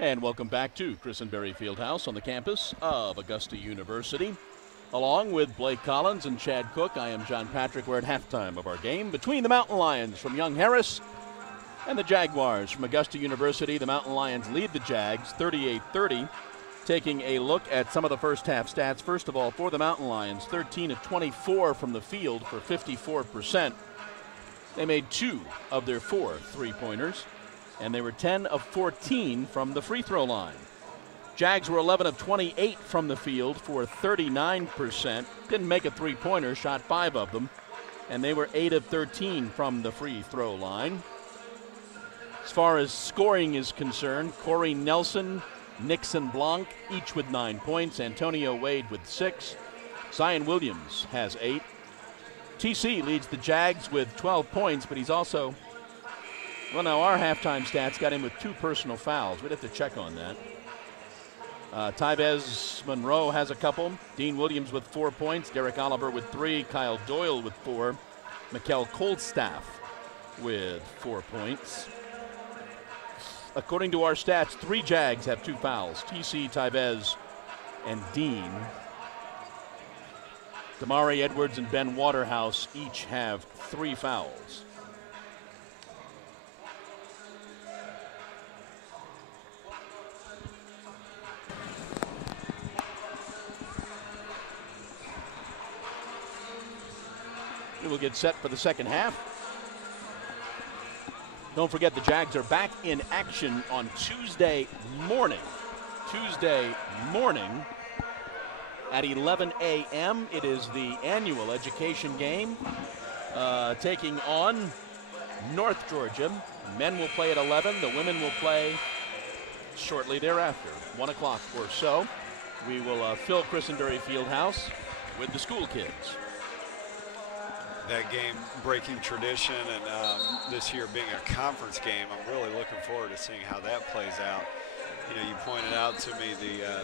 And welcome back to Christenbersry Fieldhouse on the campus of Augusta University. Along with Blake Collins and Chad Cook, I am John Patrick. We're at halftime of our game between the Mountain Lions from Young Harris and the Jaguars from Augusta University. The Mountain Lions lead the Jags 38-30. Taking a look at some of the first half stats. First of all, for the Mountain Lions, 13 of 24 from the field for 54%. They made 2 of their 4 three-pointers, and they were 10 of 14 from the free throw line. Jags were 11 of 28 from the field for 39%. Didn't make a three-pointer, shot 5 of them, and they were 8 of 13 from the free throw line. As far as scoring is concerned, Corey Nelson, Nixon Blanc, each with 9 points. Antonio Wade with 6. Zion Williams has 8. TC leads the Jags with 12 points, but he's also, well, now our halftime stats got him with 2 personal fouls. We'd have to check on that. Tyvez Monroe has a couple. Dean Williams with 4 points. Derek Oliver with 3. Kyle Doyle with 4. Mikkel Koldstaff with 4 points. According to our stats, 3 Jags have 2 fouls. TC, Tyvez, and Dean. Damari Edwards and Ben Waterhouse each have 3 fouls. We will get set for the second half. Don't forget the Jags are back in action on Tuesday morning. Tuesday morning at 11 a.m. It is the annual education game taking on North Georgia. Men will play at 11. The women will play shortly thereafter, 1 o'clock or so. We will fill Christenbersry Fieldhouse with the school kids. That game breaking tradition, and this year being a conference game, I'm really looking forward to seeing how that plays out. You know, you pointed out to me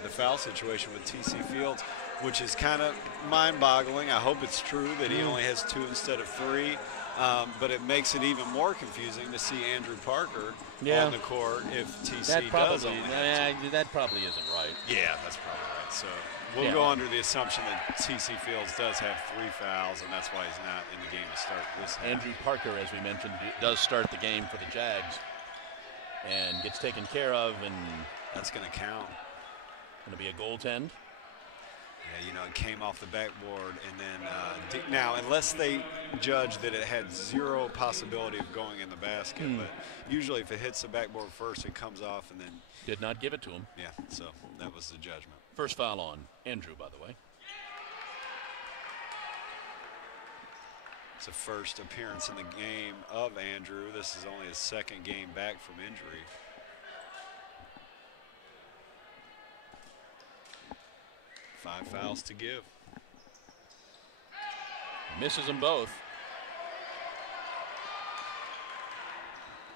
the foul situation with TC Fields, which is kind of mind-boggling. I hope it's true that he only has 2 instead of 3, but it makes it even more confusing to see Andrew Parker on the court if TC does only have 2. That probably isn't right. Yeah, that's probably right. So we'll go under the assumption that TC Fields does have 3 fouls, and that's why he's not in the game to start this half. Andrew Parker, as we mentioned, does start the game for the Jags and gets taken care of, and that's going to count. Going to be a goaltend. Yeah, you know, it came off the backboard, and then now, unless they judge that it had 0 possibility of going in the basket, but usually if it hits the backboard first, it comes off, and then did not give it to him. Yeah, so that was the judgment. First foul on Andrew, by the way. It's the first appearance in the game of Andrew. This is only his 2nd game back from injury. Five fouls to give. Misses them both.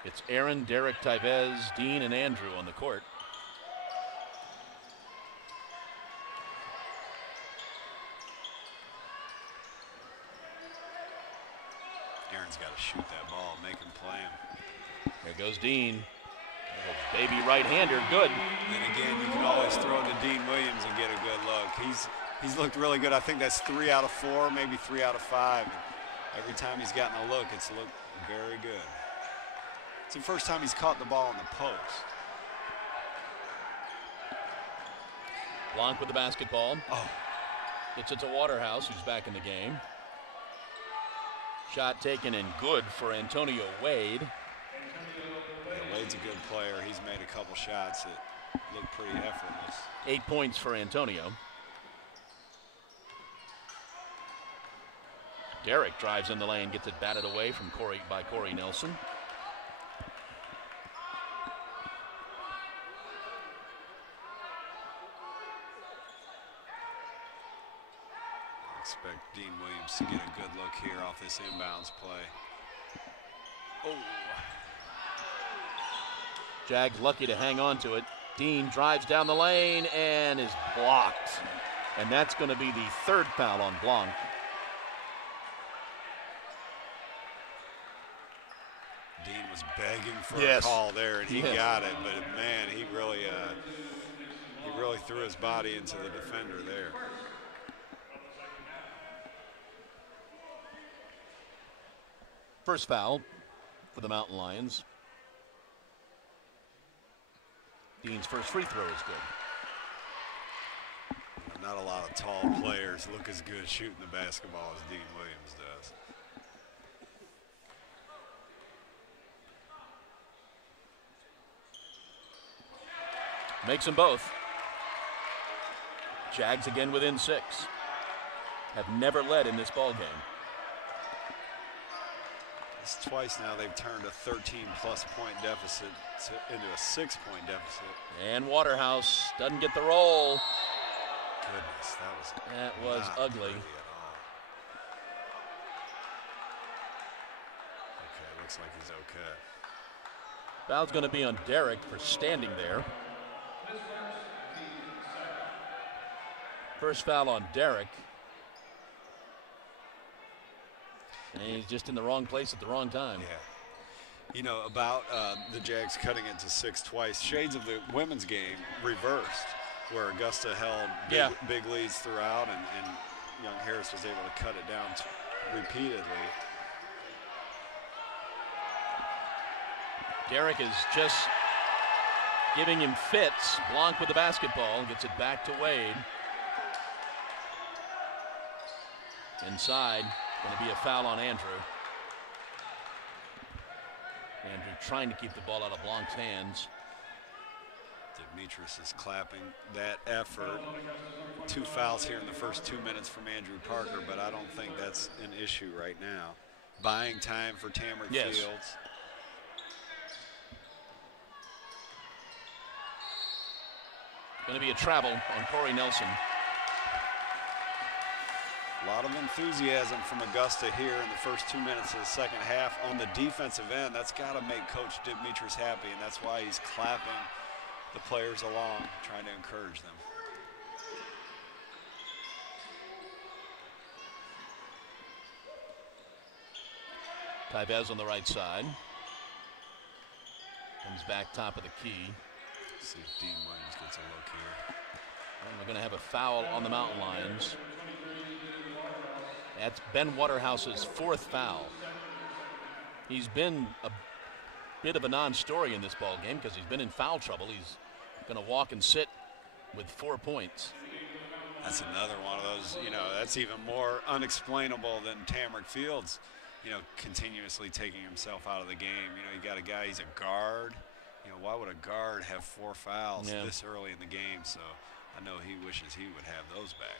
It's Aaron, Derek, Tyvez, Dean, and Andrew on the court. Aaron's got to shoot that ball, make him play him. There goes Dean. Oh, baby right-hander, good. And again, you can always throw it to Dean Williams and get a good look. He's looked really good. I think that's 3 out of 4, maybe 3 out of 5. And every time he's gotten a look, it's looked very good. It's the first time he's caught the ball in the post. Blanc with the basketball. Oh. It's to Waterhouse, who's back in the game. Shot taken and good for Antonio Wade. Yeah, Wade's a good player. He's made a couple shots that look pretty effortless. 8 points for Antonio. Derek drives in the lane, gets it batted away from Corey Nelson. Expect Dean Williams to get a good look here off this inbounds play. Oh. Jags lucky to hang on to it. Dean drives down the lane and is blocked. And that's going to be the 3rd foul on Blanc. Dean was was begging for a call there, and he got it. But man, he really threw his body into the defender there. First foul for the Mountain Lions. Dean's first free throw is good. Not a lot of tall players look as good shooting the basketball as Dean Williams does. Makes them both. Jags again within 6. Have never led in this ball game. It's twice now they've turned a 13-plus point deficit into a 6-point deficit. And Waterhouse doesn't get the roll. Goodness, that was ugly. Okay, looks like he's okay. Foul's going to be on Derek for standing there. First foul on Derek. And he's just in the wrong place at the wrong time. Yeah. You know, about the Jags cutting it to 6 twice, shades of the women's game reversed, where Augusta held big leads throughout, and young Harris was able to cut it down repeatedly. Derek is just giving him fits. Blanc with the basketball, gets it back to Wade. Inside, going to be a foul on Andrew. Andrew trying to keep the ball out of Blanc's hands. Demetrius is clapping that effort. 2 fouls here in the first 2 minutes from Andrew Parker, but I don't think that's an issue right now. Buying time for Tamarick Fields. Going to be a travel on Corey Nelson. A lot of enthusiasm from Augusta here in the first 2 minutes of the second half. On the defensive end, that's got to make Coach Demetrius happy, and that's why he's clapping the players along, trying to encourage them. Tyvez on the right side. Comes back top of the key. See if Dean Williams gets a look here. And we're going to have a foul on the Mountain Lions. That's Ben Waterhouse's 4th foul. He's been a bit of a non-story in this ball game because he's been in foul trouble. He's going to walk and sit with 4 points. That's another one of those, you know, that's even more unexplainable than Tamarick Fields, you know, continuously taking himself out of the game. You know, you got a guy, he's a guard. You know, why would a guard have 4 fouls this early in the game? So I know he wishes he would have those back.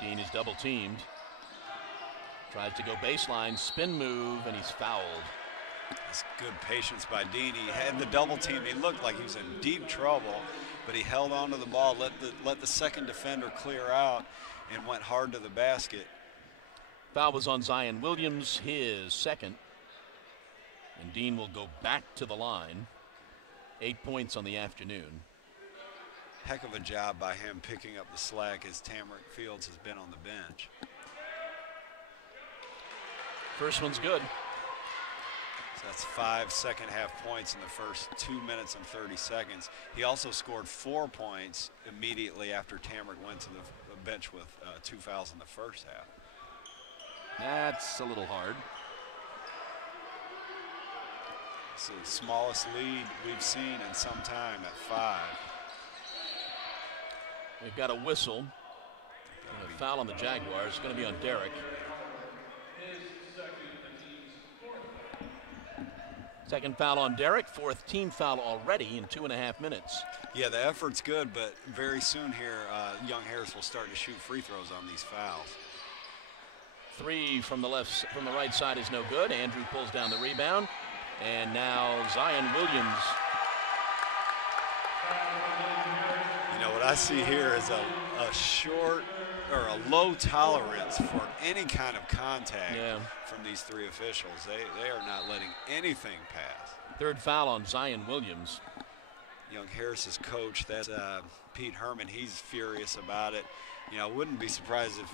Dean is double teamed. Tries to go baseline, spin move, and he's fouled. That's good patience by Dean. He had the double team. He looked like he was in deep trouble, but he held on to the ball, let the second defender clear out, and went hard to the basket. Foul was on Zion Williams, his 2nd. And Dean will go back to the line. 8 points on the afternoon. Heck of a job by him picking up the slack as Tamarick Fields has been on the bench. First one's good. So that's 5 second-half points in the first 2 minutes and 30 seconds. He also scored 4 points immediately after Tamarick went to the bench with 2 fouls in the first half. That's a little hard. It's the smallest lead we've seen in some time at 5. We've got a whistle. And a foul on the Jaguars. It's going to be on Derek. Second foul on Derek. 4th team foul already in 2.5 minutes. Yeah, the effort's good, but very soon here, young Harris will start to shoot free throws on these fouls. 3 from the right side is no good. Andrew pulls down the rebound. And now Zion Williams. You know, what I see here is a short or a low tolerance for any kind of contact from these 3 officials. They are not letting anything pass. 3rd foul on Zion Williams. Young Harris's coach, that's Pete Herman. He's furious about it. You know, I wouldn't be surprised if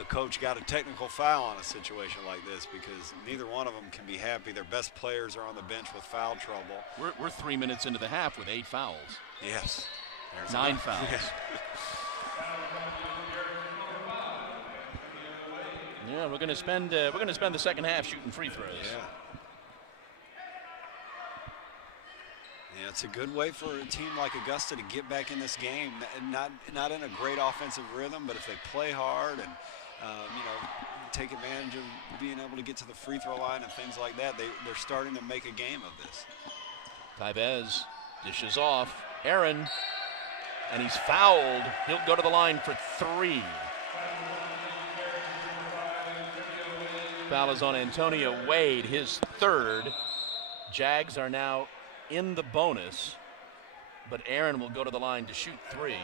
a coach got a technical foul on a situation like this, because neither one of them can be happy. Their best players are on the bench with foul trouble. We're 3 minutes into the half with 8 fouls. Yes. There's 9 fouls. Yeah, we're going to spend the second half shooting free throws. Yeah. Yeah, it's a good way for a team like Augusta to get back in this game. Not in a great offensive rhythm, but if they play hard and you know, take advantage of being able to get to the free throw line and things like that, they're starting to make a game of this. Taibez dishes off. Aaron, and he's fouled. He'll go to the line for 3. Foul is on Antonio Wade, his 3rd. Jags are now in the bonus, but Aaron will go to the line to shoot 3.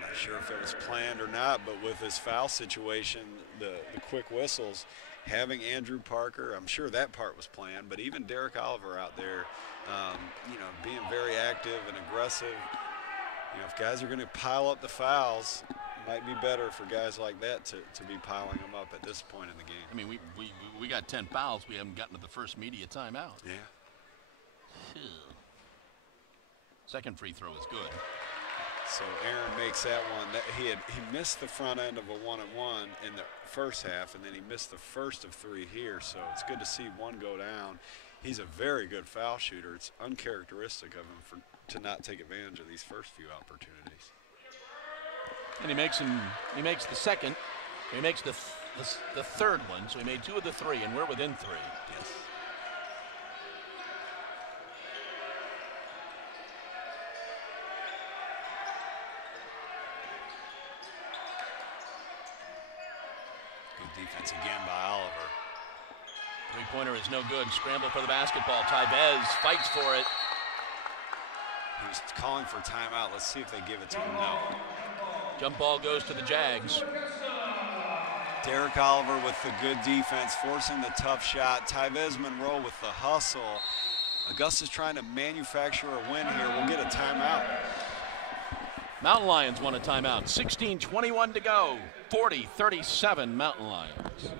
Not sure if it was planned or not, but with this foul situation, the quick whistles, having Andrew Parker, I'm sure that part was planned, but even Derek Oliver out there, you know, being very active and aggressive. You know, if guys are going to pile up the fouls, it might be better for guys like that to be piling them up at this point in the game. I mean, we got 10 fouls. We haven't gotten to the first media timeout. Yeah. Second free throw is good. So Aaron makes that one. He missed the front end of a 1-and-1 in the first half, and then he missed the first of 3 here. So it's good to see one go down. He's a very good foul shooter. It's uncharacteristic of him to not take advantage of these first few opportunities. And he makes the second. He makes the 3rd one. So he made 2 of the 3, and we're within 3. Yes. Good defense again by Oliver. Three-pointer is no good. Scramble for the basketball. Taibez fights for it. He was calling for timeout. Let's see if they give it to him. No. Jump ball goes to the Jags. Derek Oliver with the good defense, forcing the tough shot. Taibez Monroe with the hustle. Augusta's trying to manufacture a win here. We'll get a timeout. Mountain Lions want a timeout. 16:21 to go. 40-37 Mountain Lions.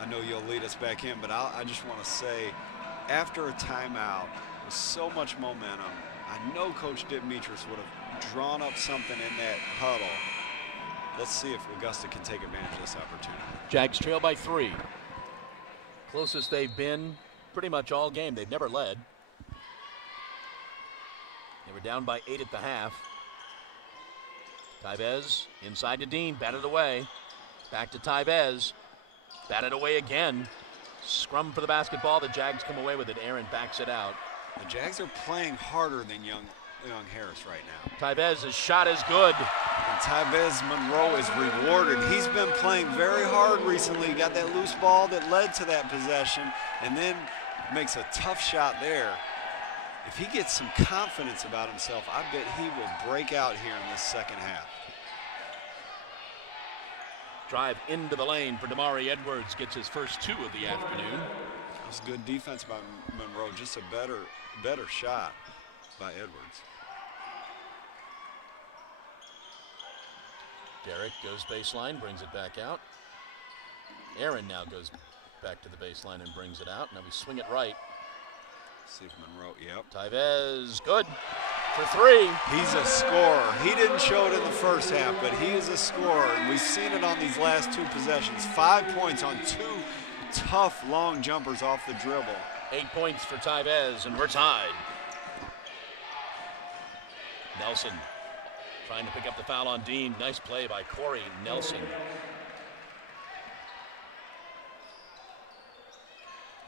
I know you'll lead us back in, but I just want to say, after a timeout with so much momentum, I know Coach Demetris would have drawn up something in that huddle. Let's see if Augusta can take advantage of this opportunity. Jags trail by 3. Closest they've been pretty much all game. They've never led. They were down by 8 at the half. Taibez inside to Dean, batted away. Back to Taibez. Batted away again. Scrum for the basketball. The Jags come away with it. Aaron backs it out. The Jags are playing harder than Young Harris right now. Taibez's shot is good. And Taibez Monroe is rewarded. He's been playing very hard recently. He got that loose ball that led to that possession, and then makes a tough shot there. If he gets some confidence about himself, I bet he will break out here in this second half. Drive into the lane for Damari Edwards, gets his first 2 of the afternoon. It's good defense by Monroe, just a better shot by Edwards. Derek goes baseline, brings it back out. Aaron now goes back to the baseline and brings it out. Now we swing it right. See if Monroe, yep. Tevez, good for 3. He's a scorer. He didn't show it in the first half, but he is a scorer, and we've seen it on these last 2 possessions. 5 points on 2 tough long jumpers off the dribble. 8 points for Tevez, and we're tied. Nelson trying to pick up the foul on Dean. Nice play by Corey Nelson.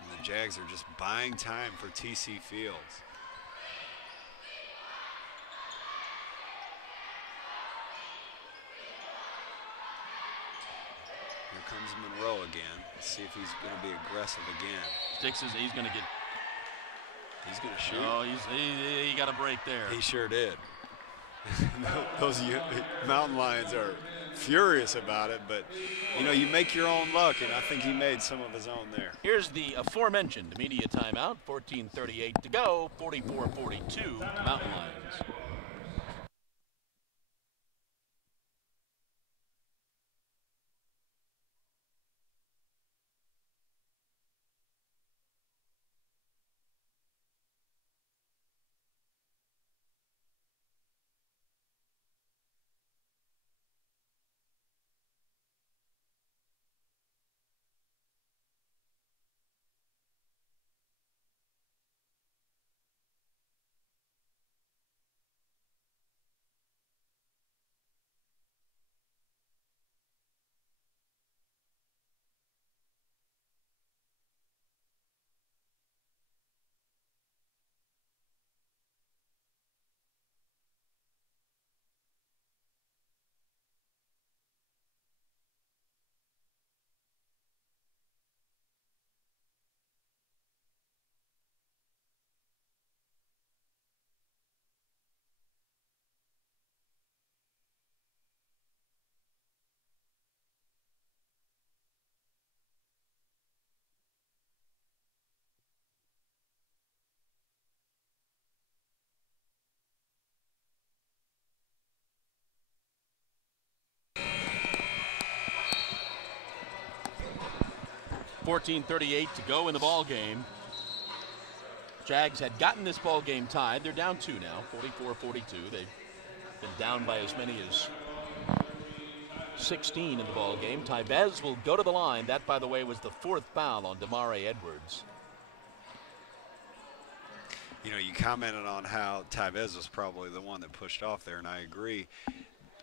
And the Jags are just buying time for TC Fields. Here comes Monroe again. Let's see if he's going to be aggressive again. Sticks is, he's going to get. He's going to shoot. Oh, he got a break there. He sure did. Those Mountain Lions are furious about it, but you know, you make your own luck, and I think he made some of his own there. Here's the aforementioned media timeout. 14:38 to go. 44-42 Mountain Lions. .38 to go in the ball game. Jags had gotten this ball game tied. They're down 2 now, 44-42. They've been down by as many as 16 in the ball game. Tevez will go to the line. That, by the way, was the 4th foul on Damari Edwards. You know, you commented on how Tevez was probably the one that pushed off there, and I agree.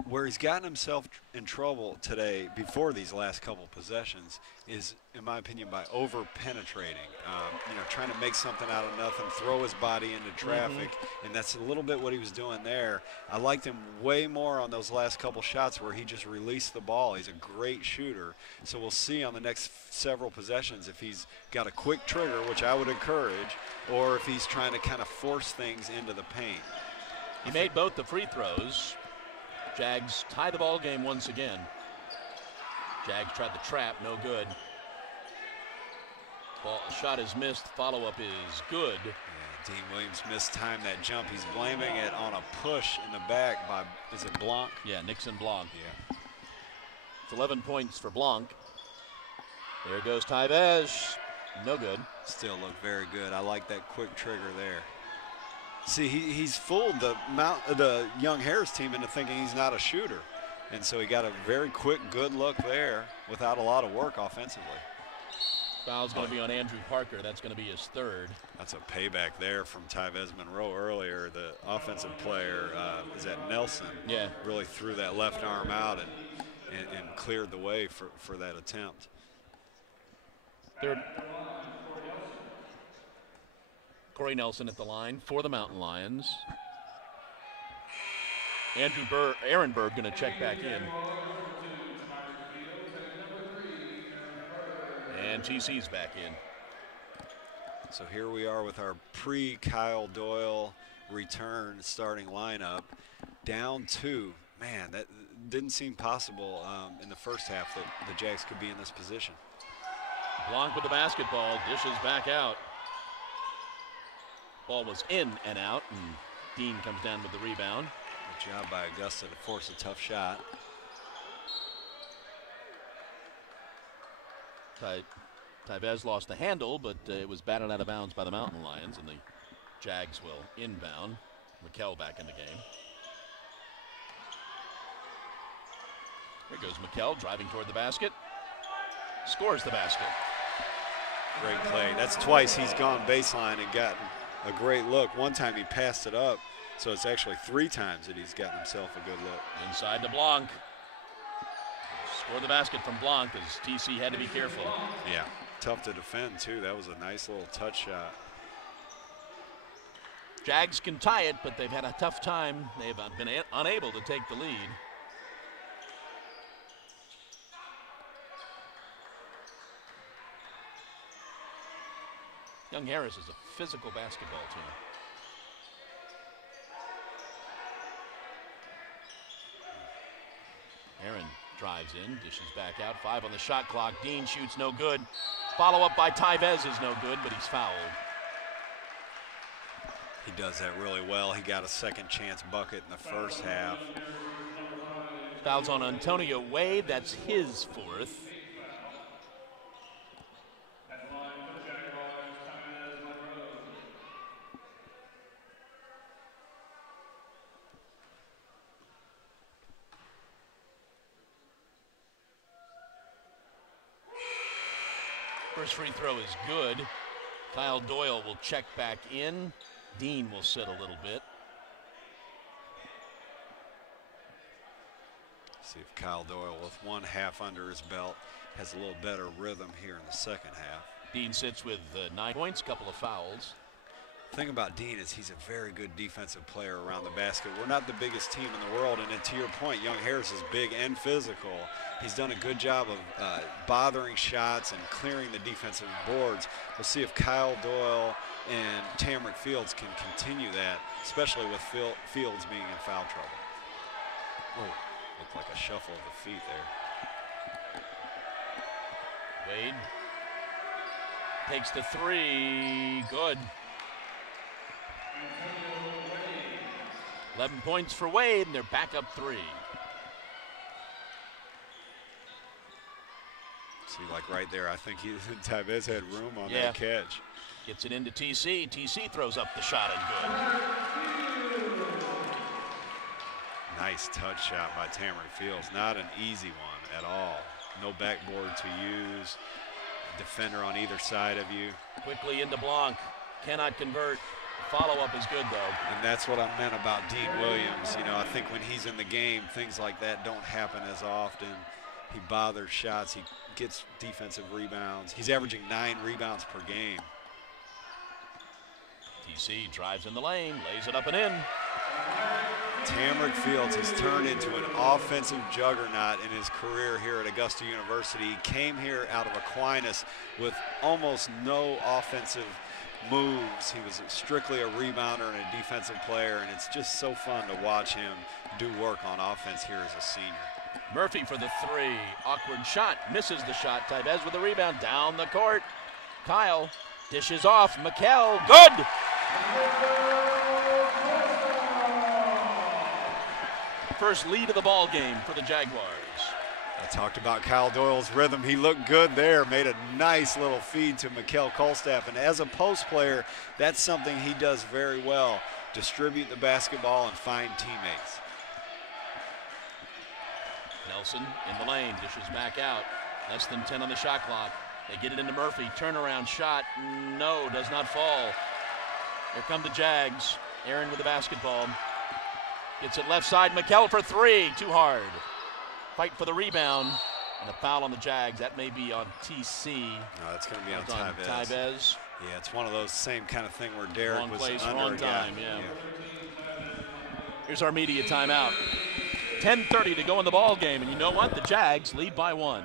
Where he's gotten himself in trouble today before these last couple possessions is, in my opinion, by over-penetrating. You know, trying to make something out of nothing, throw his body into traffic, and that's a little bit what he was doing there. I liked him way more on those last couple shots where he just released the ball. He's a great shooter. So we'll see on the next several possessions if he's got a quick trigger, which I would encourage, or if he's trying to kind of force things into the paint. He made both the free throws. Jags tie the ball game once again. Jags tried the trap, no good. Shot is missed, follow-up is good. Yeah, Dean Williams mistimed that jump. He's blaming it on a push in the back by, is it Blanc? Yeah, Nixon Blanc. Yeah. It's 11 points for Blanc. There goes Tevez, no good. Still look very good. I like that quick trigger there. See, he's fooled the Young Harris team into thinking he's not a shooter. And so he got a very quick, good look there without a lot of work offensively. Foul's going to be on Andrew Parker. That's going to be his 3rd. That's a payback there from Tevez Monroe earlier. The offensive player, is that Nelson? Yeah. Really threw that left arm out and cleared the way for that attempt. 3rd. Corey Nelson at the line for the Mountain Lions. Aaron Berg going to check back in. And TC's back in. So here we are with our pre-Kyle Doyle return starting lineup. Down 2. Man, didn't seem possible in the first half that the Jags could be in this position. Blanc with the basketball, dishes back out. Ball was in and out, and Dean comes down with the rebound. Good job by Augusta to force a tough shot. Tyvez lost the handle, but it was batted out of bounds by the Mountain Lions, and the Jags will inbound. McKell back in the game. Here goes McKell driving toward the basket. Scores the basket. Great play. That's twice he's gone baseline and gotten a great look. One time he passed it up, so it's actually 3 times that he's gotten himself a good look. Inside to Blanc. Score the basket from Blanc as TC had to be careful. Yeah, tough to defend too. That was a nice little touch shot. Jags can tie it, but they've had a tough time. They've been unable to take the lead. Young Harris is a physical basketball team. Aaron drives in, dishes back out. 5 on the shot clock. Dean shoots no good. Follow up by Tyvez is no good, but he's fouled. He does that really well. He got a second chance bucket in the first half. Fouls on Antonio Wade. That's his 4th. First free throw is good. Kyle Doyle will check back in. Dean will sit a little bit. See if Kyle Doyle, with 1 half under his belt, has a little better rhythm here in the second half. Dean sits with 9 points, couple of fouls. The thing about Dean is he's a very good defensive player around the basket. We're not the biggest team in the world, and then to your point, Young Harris is big and physical. He's done a good job of bothering shots and clearing the defensive boards. We'll see if Kyle Doyle and Tamrick Fields can continue that, especially with Fields being in foul trouble. Oh, looked like a shuffle of the feet there. Wade takes the 3, good. 11 points for Wade, and they're back up 3. See, like right there, I think Tyvez had room on that catch. Gets it into TC. TC throws up the shot and good. Nice touch shot by Tamrick Fields. Not an easy one at all. No backboard to use. Defender on either side of you. Quickly into Blanc. Cannot convert. Follow-up is good, though. And that's what I meant about Dean Williams. You know, I think when he's in the game, things like that don't happen as often. He bothers shots. He gets defensive rebounds. He's averaging 9 rebounds per game. TC drives in the lane, lays it up and in. Tamrick Fields has turned into an offensive juggernaut in his career here at Augusta University. He came here out of Aquinas with almost no offensive moves. He was strictly a rebounder and a defensive player, and it's just so fun to watch him do work on offense here as a senior. Murphy for the 3. Awkward shot. Misses the shot. Tyvez with the rebound. Down the court. Kyle dishes off. McKell. Good! First lead of the ball game for the Jaguars. I talked about Kyle Doyle's rhythm. He looked good there. Made a nice little feed to Mikkel Kolstaff. And as a post player, that's something he does very well. Distribute the basketball and find teammates. Nelson in the lane, dishes back out. Less than 10 on the shot clock. They get it into Murphy. Turnaround shot. No, does not fall. Here come the Jags. Aaron with the basketball. Gets it left side. McKell for 3. Too hard. Fight for the rebound. And a foul on the Jags. That may be on TC. No, that's going to be on Tyvez. Tyvez. Yeah, it's one of those same kind of thing where Derek wrong was place, under wrong time. Yeah. Here's our media timeout. 10:30 to go in the ball game, and you know what? The Jags lead by 1.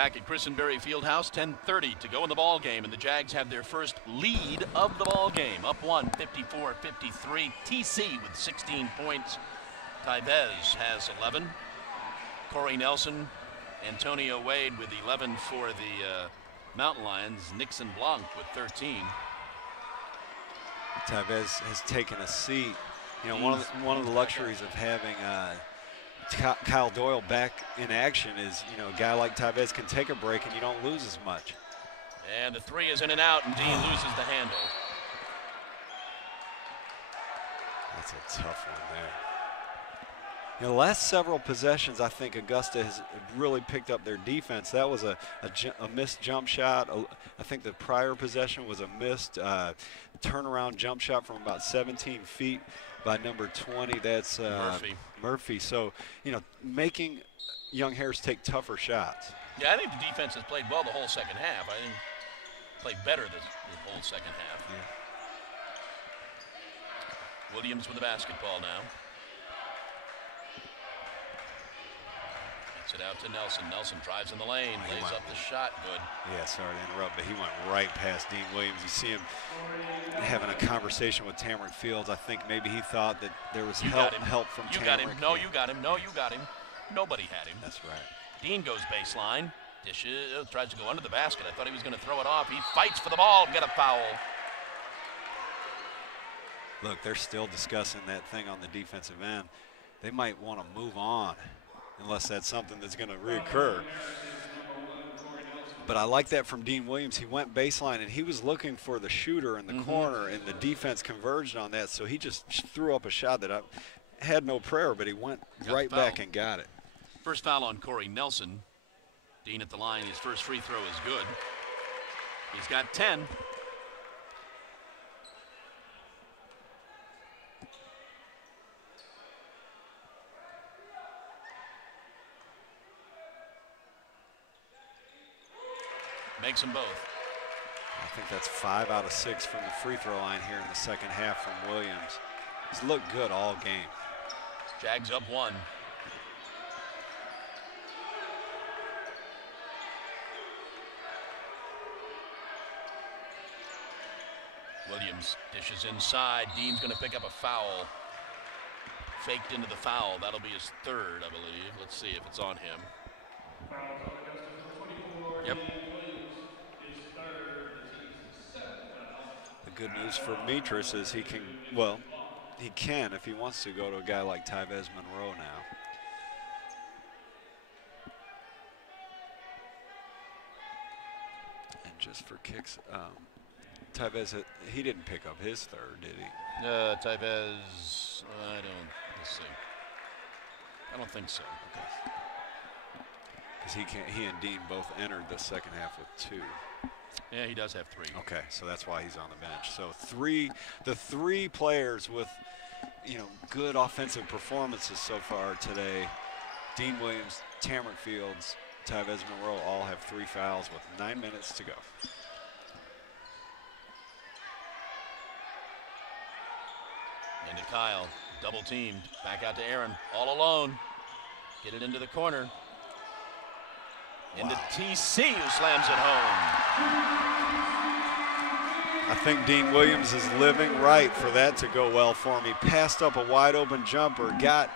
Back at Christenbersry Fieldhouse, 10:30 to go in the ball game, and the Jags have their first lead of the ball game. Up one, 54-53. TC with 16 points. Tyvez has 11. Corey Nelson, Antonio Wade with 11 for the Mountain Lions. Nixon Blanc with 13. Tyvez has taken a seat. You know, one of the luxuries of having Kyle Doyle back in action is, you know, a guy like Tyvez can take a break and you don't lose as much. And the three is in and out, and Dean loses the handle. That's a tough one there. You know, the last several possessions, I think Augusta has really picked up their defense. That was a missed jump shot. I think the prior possession was a missed turnaround jump shot from about 17 feet by number 20. That's Murphy. So, you know, making Young Harris take tougher shots. Yeah, I think the defense has played well the whole second half. I think played better the whole second half. Yeah. Williams with the basketball now. Gets it out to Nelson. Nelson drives in the lane, lays up the shot. Good. Yeah, sorry to interrupt, but he went right past Dean Williams. You see him having a conversation with Tamarick Fields. I think maybe he thought that there was help from Tamarick. You got him. No, you got him. No, you got him. Nobody had him. That's right. Dean goes baseline. Dishes, tries to go under the basket. I thought he was going to throw it off. He fights for the ball and get a foul. Look, they're still discussing that thing on the defensive end. They might want to move on unless that's something that's going to reoccur. But I like that from Dean Williams. He went baseline, and he was looking for the shooter in the corner, and the defense converged on that, so he just threw up a shot that I had no prayer, but he went right back and got it. First foul on Corey Nelson. Dean at the line. His first free throw is good. He's got 10. Makes them both. I think that's 5 out of 6 from the free throw line here in the second half from Williams. He's looked good all game. Jags up 1. Williams dishes inside. Dean's going to pick up a foul. Faked into the foul. That'll be his third, I believe. Let's see if it's on him. Yep. The good news for Metris is he can, well, he can if he wants to go to a guy like Tyvez Monroe now. And just for kicks, Tyvez, he didn't pick up his third, did he? Tyvez, let's see. I don't think so. Okay. Because he and Dean both entered the second half with 2. Yeah, he does have 3. Okay, so that's why he's on the bench. So the three players with, you know, good offensive performances so far today, Dean Williams, Tamarick Fields, Tyvez Monroe, all have 3 fouls with 9 minutes to go. Into Kyle, double teamed, back out to Aaron, all alone. Get it into the corner. Into TC, who slams it home. I think Dean Williams is living right for that to go well for him. He passed up a wide open jumper, got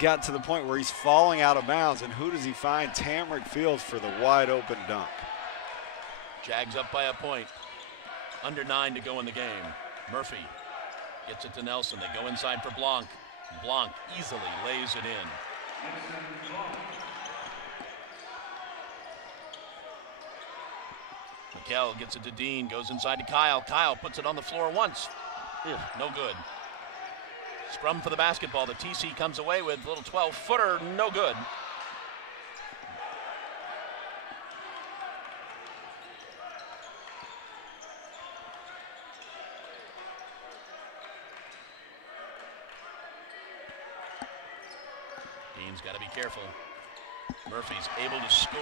to the point where he's falling out of bounds, and who does he find? Tamarick Fields for the wide open dunk. Jags up by a point. Under 9 to go in the game. Murphy gets it to Nelson. They go inside for Blanc. Blanc easily lays it in. Mikel gets it to Dean, goes inside to Kyle. Kyle puts it on the floor once. No good. Scrum for the basketball. The TC comes away with a little 12-footer, no good. Dean's got to be careful. Murphy's able to score.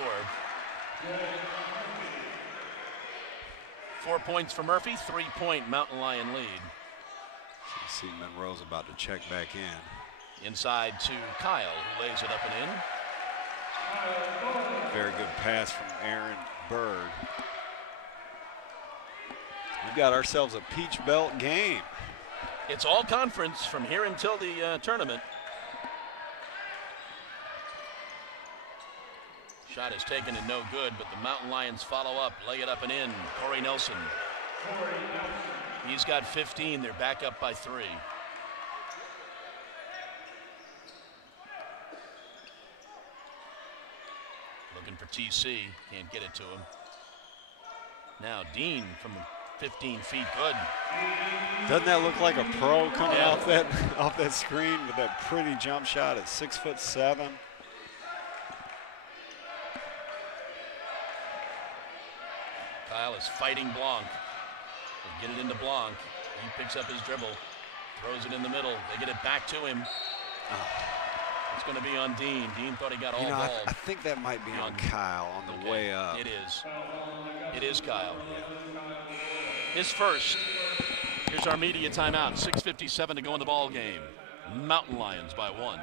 4 points for Murphy, 3-point Mountain Lion lead. So you see Monroe's about to check back in. Inside to Kyle, who lays it up and in. Very good pass from Aaron Bird. We've got ourselves a Peach Belt game. It's all conference from here until the tournament. Shot is taken and no good, but the Mountain Lions follow up, lay it up and in. Corey Nelson. He's got 15. They're back up by 3. Looking for TC. Can't get it to him. Now Dean from 15 feet. Good. Doesn't that look like a pro coming off that screen with that pretty jump shot at 6'7"? Kyle is fighting Blanc. They get it into Blanc. He picks up his dribble, throws it in the middle. They get it back to him. It's going to be on Dean. Dean thought he got all ball. I think that might be on Kyle on the way up. It is. It is Kyle. His first. Here's our media timeout. 6:57 to go in the ball game. Mountain Lions by 1.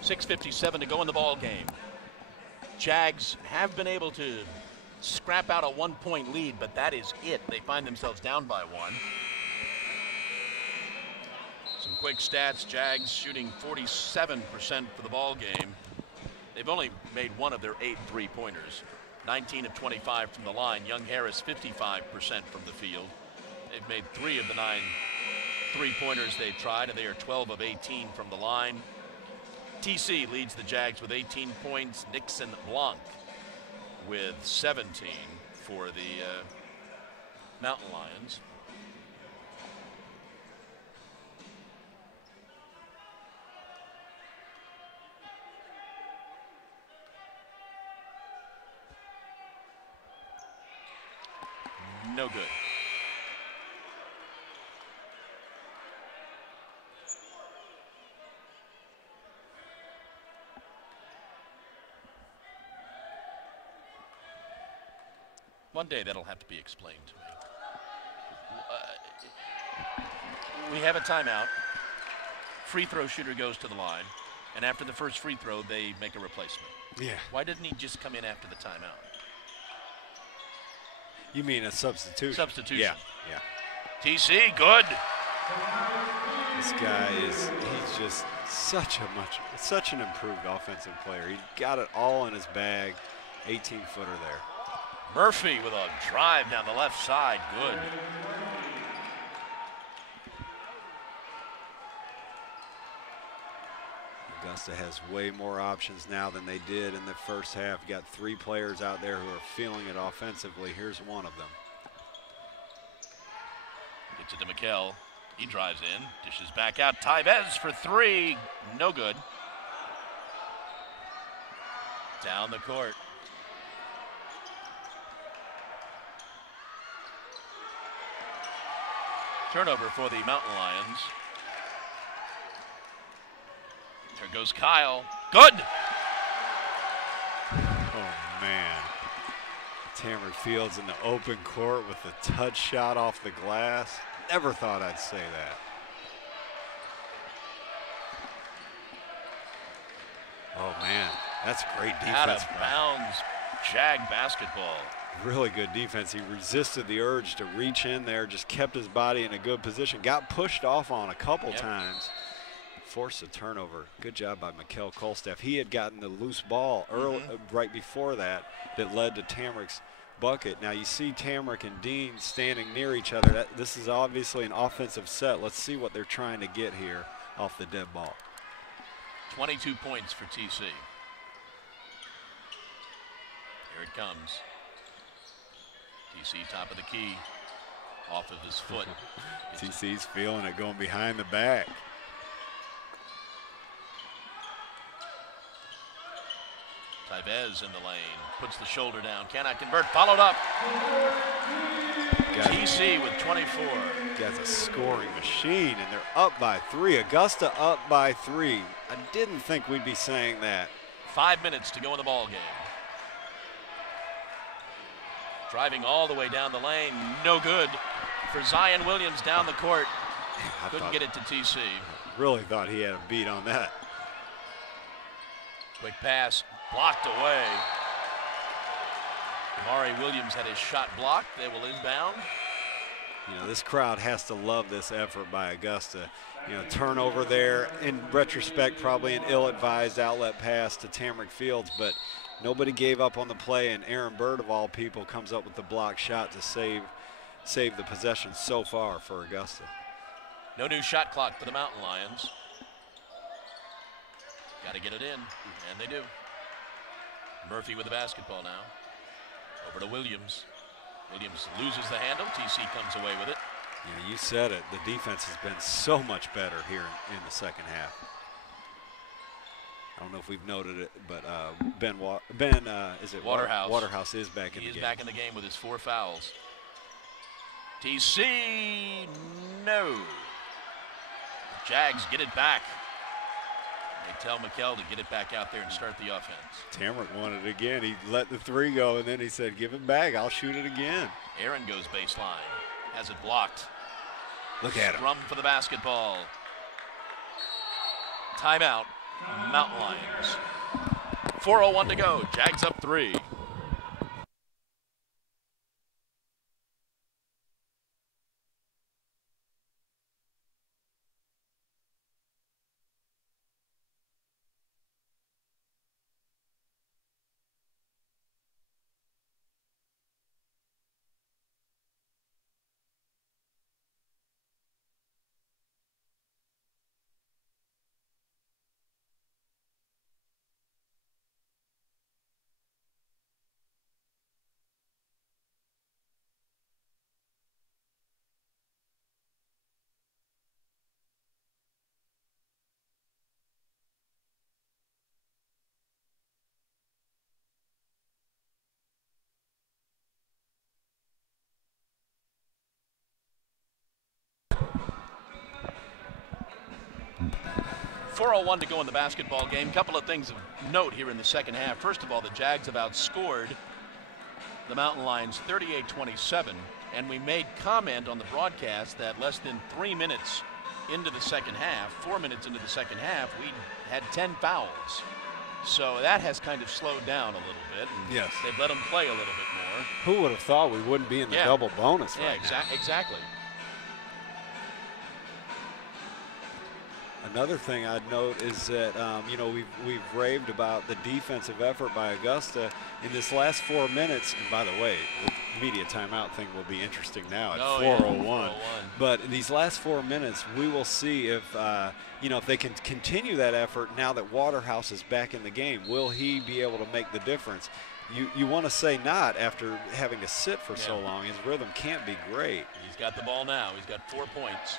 .657 to go in the ball game. Jags have been able to scrap out a 1-point lead, but that is it. They find themselves down by 1. Some quick stats. Jags shooting 47% for the ball game. They've only made 1 of their 8 3-pointers. 19 of 25 from the line. Young Harris 55% from the field. They've made 3 of the 9 3-pointers they've tried, and they are 12 of 18 from the line. TC leads the Jags with 18 points. Nixon Blanc with 17 for the Mountain Lions. No good. One day that'll have to be explained to me. We have a timeout. Free throw shooter goes to the line, and after the first free throw, they make a replacement. Yeah. Why didn't he just come in after the timeout? You mean a substitution? Substitution. Yeah. TC, good. This guy he's just such an improved offensive player. He got it all in his bag. 18-footer there. Murphy with a drive down the left side. Good. Augusta has way more options now than they did in the first half. You got 3 players out there who are feeling it offensively. Here's one of them. Gets it to McKell. He drives in, dishes back out. Tyvez for 3. No good. Down the court. Turnover for the Mountain Lions. There goes Kyle. Good! Oh, man. Tamarick Fields in the open court with the touch shot off the glass. Never thought I'd say that. Oh, man. That's great defense. Out of bounds. Jag basketball. Really good defense. He resisted the urge to reach in there, just kept his body in a good position, got pushed off on a couple times, forced a turnover. Good job by McKell Colstaff. He had gotten the loose ball early, right before that led to Tamarick's bucket. Now you see Tamrick and Dean standing near each other. This is obviously an offensive set. Let's see what they're trying to get here off the dead ball. 22 points for TC. Here it comes. TC top of the key. Off of his foot. TC's feeling it going behind the back. Tybez in the lane. Puts the shoulder down. Cannot convert. Followed up. TC with 24. Guy's a scoring machine, and they're up by 3. Augusta up by 3. I didn't think we'd be saying that. 5 minutes to go in the ball game. Driving all the way down the lane. No good for Zion Williams down the court. Couldn't get it to TC. Really thought he had a beat on that. Quick pass. Blocked away. Amari Williams had his shot blocked. They will inbound. You know, this crowd has to love this effort by Augusta. You know, turnover there. In retrospect, probably an ill-advised outlet pass to Tamrick Fields, but nobody gave up on the play, and Aaron Bird, of all people, comes up with the block shot to save the possession so far for Augusta. No new shot clock for the Mountain Lions. Got to get it in, and they do. Murphy with the basketball now. Over to Williams. Williams loses the handle. TC comes away with it. Yeah, you said it. The defense has been so much better here in the second half. I don't know if we've noted it, but Waterhouse. Waterhouse is back in the game. He is back in the game with his 4 fouls. TC, no. Jags get it back. They tell McKell to get it back out there and start the offense. Tamrick wanted it again. He let the 3 go, and then he said, give it back. I'll shoot it again. Aaron goes baseline. Has it blocked. Look at him. Scrum for the basketball. Timeout. Mountain Lions. 4:01 to go. Jags up 3. .401 to go in the basketball game. Couple of things of note here in the second half. First of all, the Jags have outscored the Mountain Lions 38-27, and we made comment on the broadcast that less than 3 minutes into the second half, 4 minutes into the second half, we had 10 fouls. So that has kind of slowed down a little bit. And yes. They've let them play a little bit more. Who would have thought we wouldn't be in the double bonus right now? Exactly. Another thing I'd note is that, you know, we've raved about the defensive effort by Augusta in this last 4 minutes. And by the way, the media timeout thing will be interesting now at 4:01. Yeah, 4:01. But in these last 4 minutes, we will see if, you know, if they can continue that effort now that Waterhouse is back in the game. Will he be able to make the difference? You want to say not after having to sit for so long. His rhythm can't be great. He's got the ball now. He's got 4 points.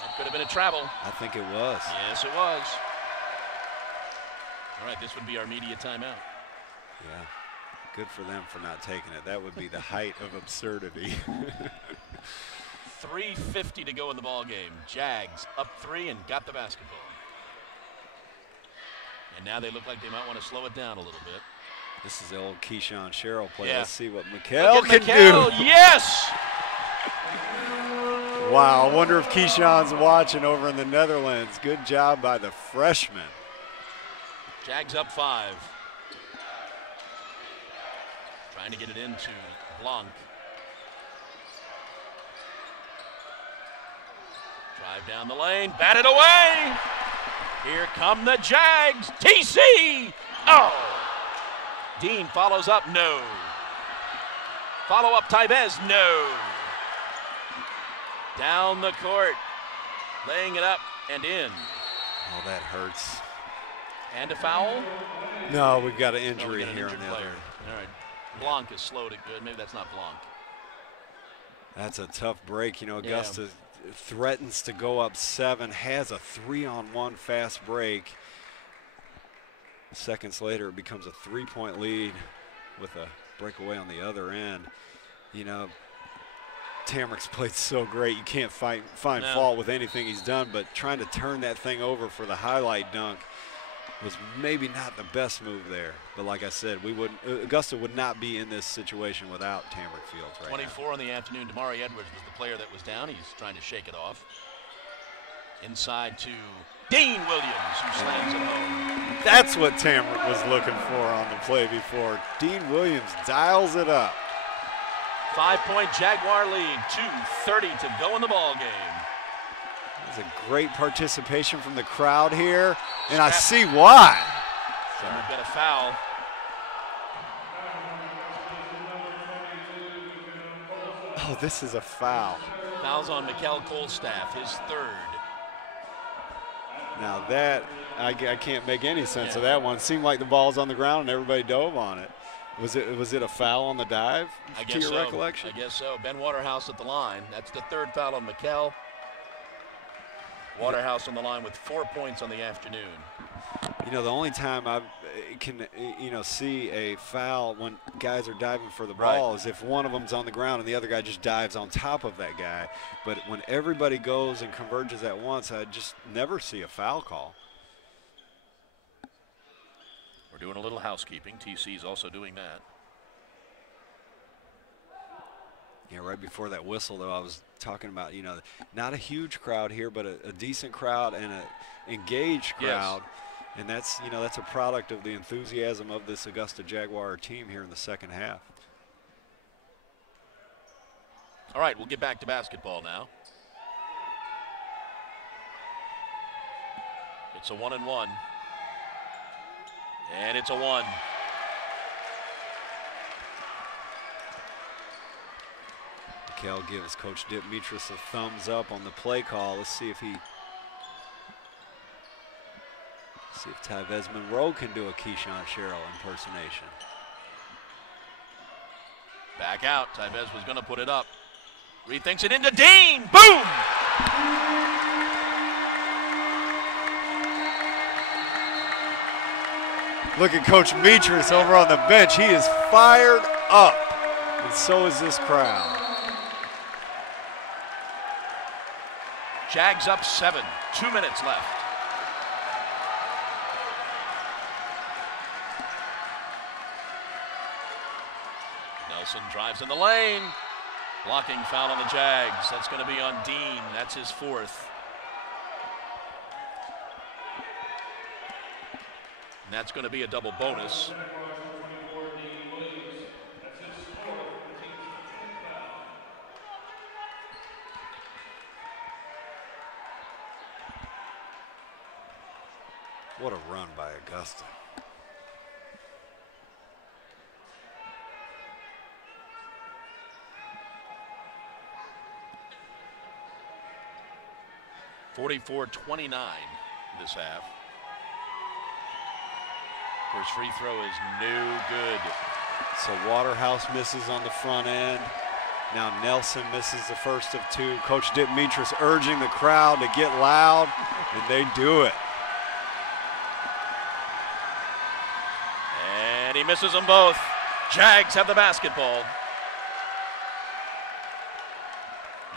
That could have been a travel. I think it was. Yes, it was. All right, this would be our media timeout. Yeah, good for them for not taking it. That would be the height of absurdity. 3:50 to go in the ball game. Jags up 3 and got the basketball. And now they look like they might want to slow it down a little bit. This is the old Keyshawn Sherrill play. Yeah. Let's see what McKell can McKell. do. Yes! Wow, I wonder if Keyshawn's watching over in the Netherlands. Good job by the freshman. Jags up 5. Trying to get it into Blanc. Drive down the lane, batted away. Here come the Jags. TC! Oh! Dean follows up, no. Follow up, Tyvez, no. Down the court, laying it up and in. Oh, that hurts. And a foul? No, we've got an injury here on the player. other. All right, Blanc is slow to good. Maybe that's not Blanc. That's a tough break. You know, Augusta threatens to go up 7, has a 3-on-1 fast break. Seconds later, it becomes a 3-point lead with a breakaway on the other end. You know, Tamrick's played so great, you can't find fault with anything he's done, but trying to turn that thing over for the highlight dunk was maybe not the best move there. But like I said, Augusta would not be in this situation without Tamrick Fields right 24 now. in the afternoon. Damari Edwards was the player that was down. He's trying to shake it off. Inside to Dean Williams, who slams it home. That's what Tamrick was looking for on the play before. Dean Williams dials it up. 5-point Jaguar lead, 2:30 to go in the ball game. There's a great participation from the crowd here, and I see why. So we've got a foul. Oh, this is a foul. Foul's on Mikkel Kolstaff, his third. Now that, I can't make any sense of that one. It seemed like the ball's on the ground and everybody dove on it. Was it a foul on the dive, to your recollection? I guess so. Ben Waterhouse at the line. That's the third foul on Mikkel. Waterhouse on the line with 4 points on the afternoon. You know, the only time I can, see a foul when guys are diving for the ball is if one of them's on the ground and the other guy just dives on top of that guy. But when everybody goes and converges at once, I just never see a foul call. We're doing a little housekeeping. TC's also doing that. Yeah, right before that whistle, though, I was talking about, not a huge crowd here, but a decent crowd and an engaged crowd. Yes. And that's a product of the enthusiasm of this Augusta Jaguar team here in the second half. All right, we'll get back to basketball now. It's a 1-and-1. And it's a 1. Mikkel gives Coach Dimitris a thumbs up on the play call. Let's see if Tyvez Monroe can do a Keyshawn Sherrill impersonation. Back out. Tyvez was going to put it up. Rethinks it into Dean. Boom! Look at Coach Dimitris over on the bench. He is fired up, and so is this crowd. Jags up 7. 2 minutes left. Nelson drives in the lane. Blocking foul on the Jags. That's going to be on Dean. That's his 4th. And that's going to be a double bonus. What a run by Augusta. (44-29) this half. First free throw is no good. So Waterhouse misses on the front end. Now Nelson misses the first of 2. Coach Dimitris urging the crowd to get loud, and they do it. And he misses them both. Jags have the basketball.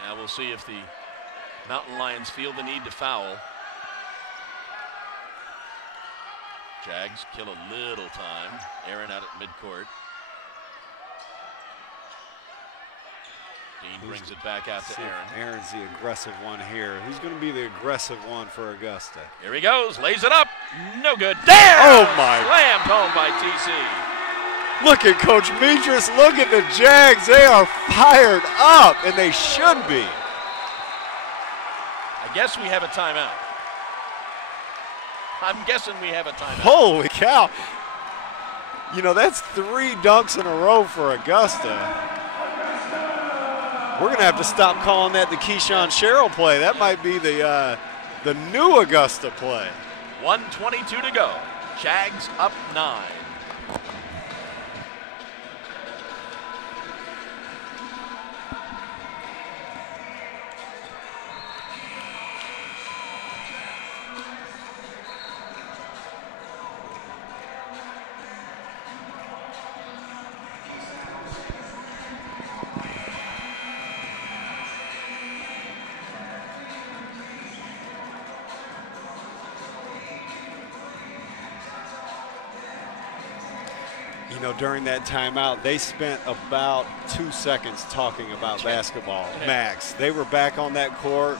Now we'll see if the Mountain Lions feel the need to foul. Jags kill a little time. Aaron out at midcourt. Dean brings it back out to Aaron. Aaron's the aggressive one here. Who's going to be the aggressive one for Augusta? Here he goes, lays it up. No good. There! Oh my! Slammed home by TC. Look at Coach Dimitris. Look at the Jags. They are fired up, and they should be. I guess we have a timeout. I'm guessing we have a timeout. Holy cow. You know, that's 3 dunks in a row for Augusta. We're going to have to stop calling that the Keyshawn Sherrill play. That might be the new Augusta play. 1:22 to go. Jags up 9. You know, during that timeout, they spent about 2 seconds talking about basketball, max. They were back on that court.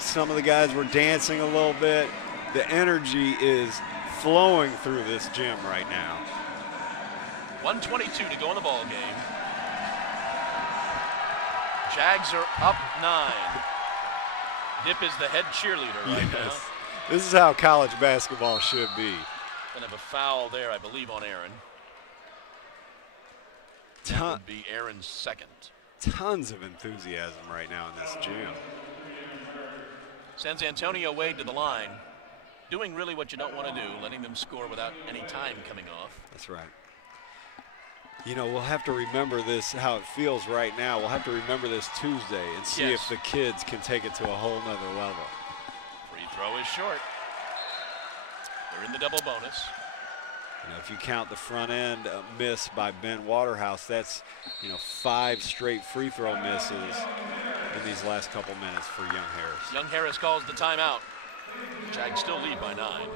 Some of the guys were dancing a little bit. The energy is flowing through this gym right now. 1:22 to go in the ball game. Jags are up 9. Dip is the head cheerleader right now. This is how college basketball should be. Gonna have a foul there, I believe, on Aaron. That would be Aaron's second. Tons of enthusiasm right now in this gym. Sends Antonio Wade to the line, doing really what you don't want to do, letting them score without any time coming off. That's right. You know, we'll have to remember this, how it feels right now. We'll have to remember this Tuesday and see if the kids can take it to a whole nother level. Free throw is short. They're in the double bonus. You know, if you count the front end miss by Ben Waterhouse, that's, 5 straight free throw misses in these last couple minutes for Young Harris. Young Harris calls the timeout. Jags still lead by 9.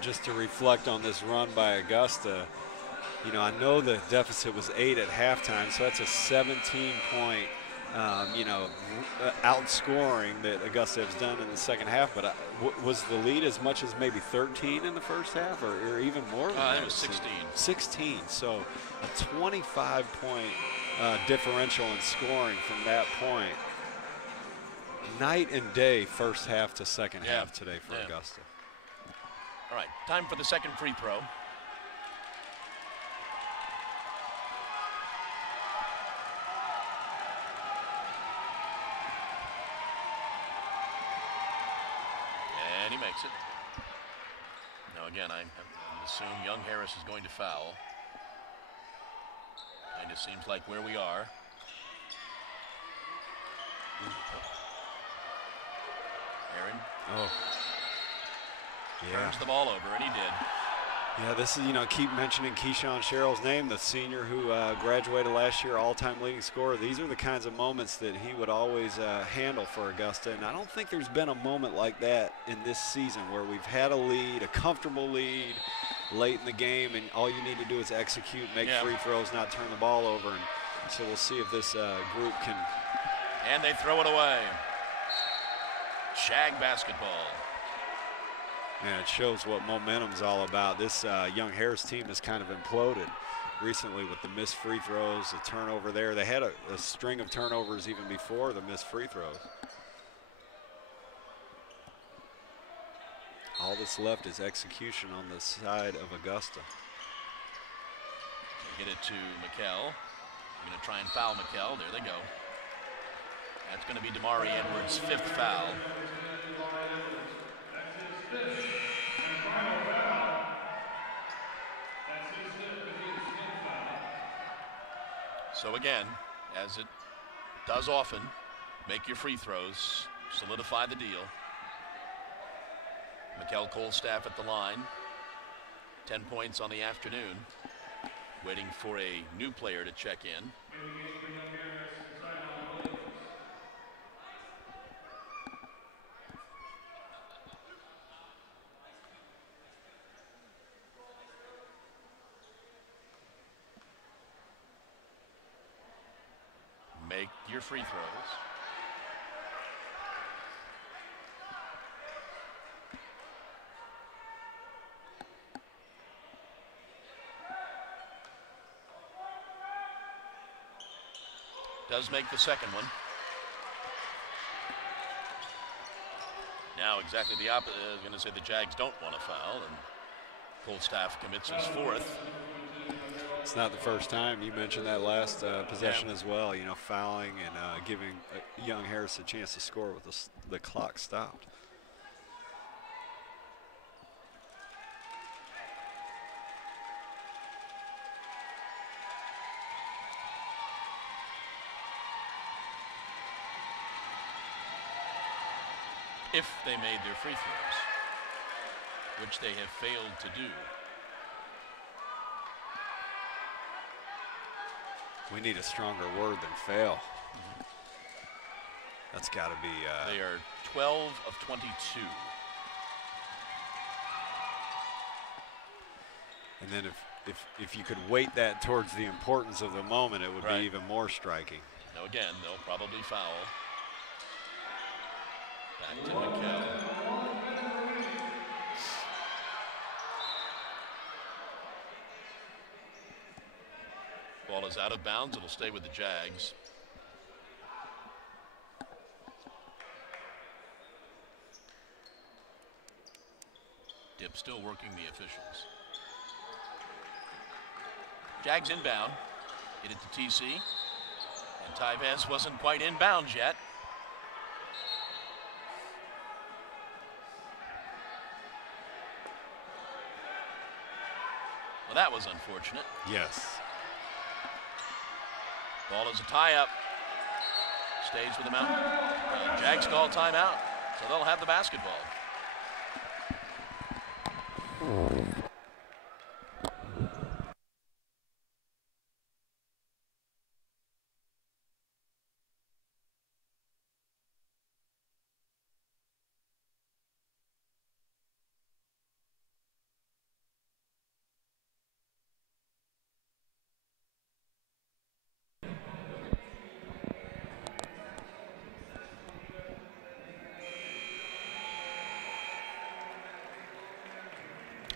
Just to reflect on this run by Augusta, I know the deficit was 8 at halftime, so that's a 17-point, outscoring that Augusta has done in the second half. But was the lead as much as maybe 13 in the first half, or even more? I think it was 16. 16. So a 25-point differential in scoring from that point. Night and day, first half to second half today for Augusta. All right, time for the second free throw. And he makes it. Now again, I assume Young Harris is going to foul. And it seems like where we are. Aaron. Turns the ball over, and he did. Yeah, this is, keep mentioning Keyshawn Sherrill's name, the senior who graduated last year, all-time leading scorer. These are the kinds of moments that he would always handle for Augusta, and I don't think there's been a moment like that in this season where we've had a lead, a comfortable lead late in the game, and all you need to do is execute, make free throws, not turn the ball over, and so we'll see if this group can. And they throw it away. Jag basketball. And it shows what momentum's all about. This Young Harris team has kind of imploded recently with the missed free throws, the turnover there. They had a string of turnovers even before the missed free throws. All that's left is execution on the side of Augusta. They get it to McKell. Going to try and foul McKell. There they go. That's going to be Damari Edwards' 5th foul. So again, as it does often, make your free throws, solidify the deal. McKell Colestaff at the line, 10 points on the afternoon. Waiting for a new player to check in. Make your free throws. Does make the second one. Now exactly the opposite. I was going to say the Jags don't want to foul, and Colstaff commits his fourth. It's not the first time. You mentioned that last possession as well. You know, fouling and giving young Harris a chance to score with the clock stopped. If they made their free throws, which they have failed to do. We need a stronger word than fail. That's got to be. They are 12 of 22. And then if you could weight that towards the importance of the moment, it would be even more striking. Now again, they'll probably foul. Back to McHale. Ball is out of bounds. It'll stay with the Jags. Dip still working the officials. Jags inbound. Get it to TC. And Tyvez wasn't quite inbound yet. Well, that was unfortunate. Yes. Ball is a tie-up. Stays with the Mountain. Jags call timeout, so they'll have the basketball.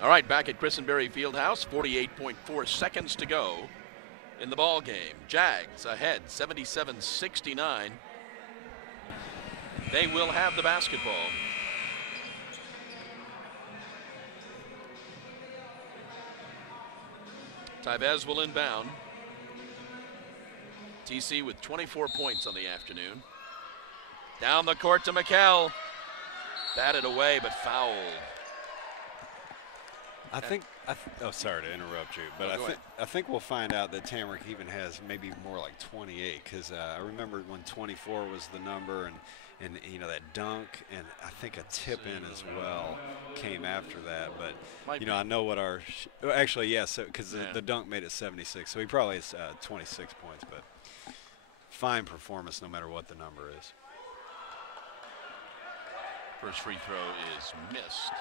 All right, back at Christenbersry Fieldhouse, 48.4 seconds to go in the ball game. Jags ahead, 77-69. They will have the basketball. Tyvez will inbound. TC with 24 points on the afternoon. Down the court to McHale. Batted away, but fouled. Oh, sorry to interrupt you, but I think we'll find out that Tamrick even has maybe more like 28, because I remember when 24 was the number, and you know, that dunk, and I think a tip in as well came after that. But you know, I know what our actually yes, because the dunk made it 76, so he probably has 26 points. But fine performance no matter what the number is. First free throw is missed.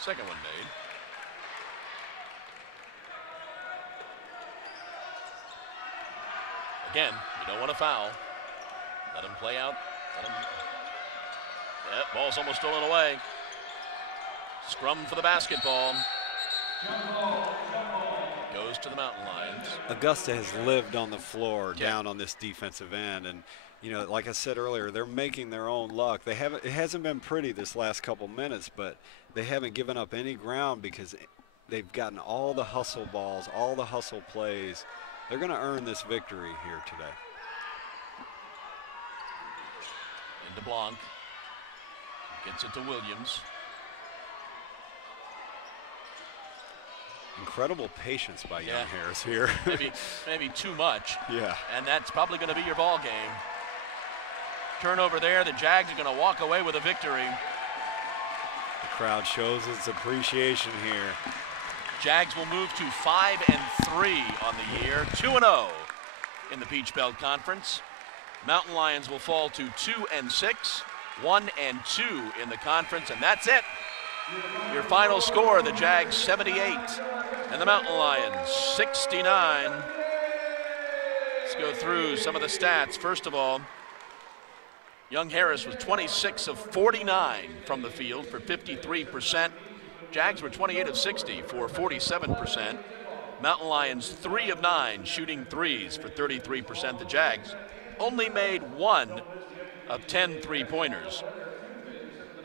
Second one made. Again, you don't want to foul. Let him play out. That ball's almost stolen away. Scrum for the basketball. Goes to the Mountain Lions. Augusta has lived on the floor down on this defensive end, and you know, like I said earlier, they're making their own luck. They haven't. It hasn't been pretty this last couple minutes, but they haven't given up any ground because they've gotten all the hustle balls, all the hustle plays. They're going to earn this victory here today. Into Blanc. Gets it to Williams. Incredible patience by young Harris here. maybe too much. Yeah. And that's probably going to be your ball game. Turnover there. The Jags are going to walk away with a victory. The crowd shows its appreciation here. Jags will move to 5-3 on the year, 2-0 in the Peach Belt Conference. Mountain Lions will fall to 2-6, 1-2 in the conference, and that's it. Your final score, the Jags 78 and the Mountain Lions 69. Let's go through some of the stats. First of all, Young Harris was 26 of 49 from the field for 53%. Jags were 28 of 60 for 47%. Mountain Lions 3 of 9 shooting threes for 33%. The Jags only made 1 of 10 three-pointers.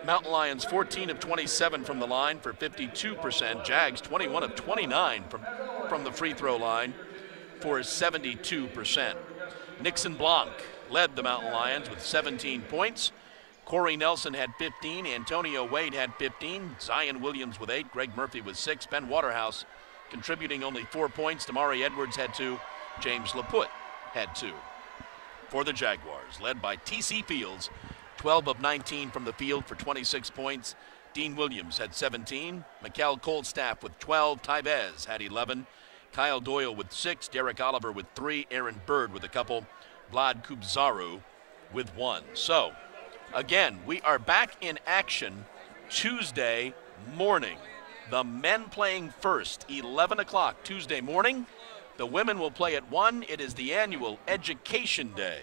Mountain Lions 14 of 27 from the line for 52%. Jags 21 of 29 from the free throw line for 72%. Nixon Blanc led the Mountain Lions with 17 points. Corey Nelson had 15. Antonio Wade had 15. Zion Williams with 8. Greg Murphy with 6. Ben Waterhouse contributing only 4 points. Damari Edwards had 2. James Laputte had 2. For the Jaguars, led by T.C. Fields, 12 of 19 from the field for 26 points. Dean Williams had 17. Mikal Coldstaff with 12. Tyvez had 11. Kyle Doyle with 6. Derek Oliver with 3. Aaron Bird with a couple. Vlad Kubzaru with 1. So, again, we are back in action Tuesday morning. The men playing first, 11 o'clock Tuesday morning. The women will play at 1. It is the annual Education Day.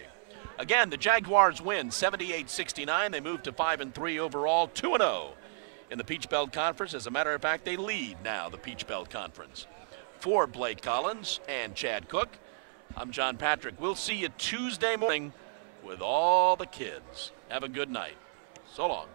Again, the Jaguars win 78-69. They move to 5-3 overall, 2-0 in the Peach Belt Conference. As a matter of fact, they lead now the Peach Belt Conference. For Blake Collins and Chad Cook, I'm John Patrick. We'll see you Tuesday morning with all the kids. Have a good night. So long.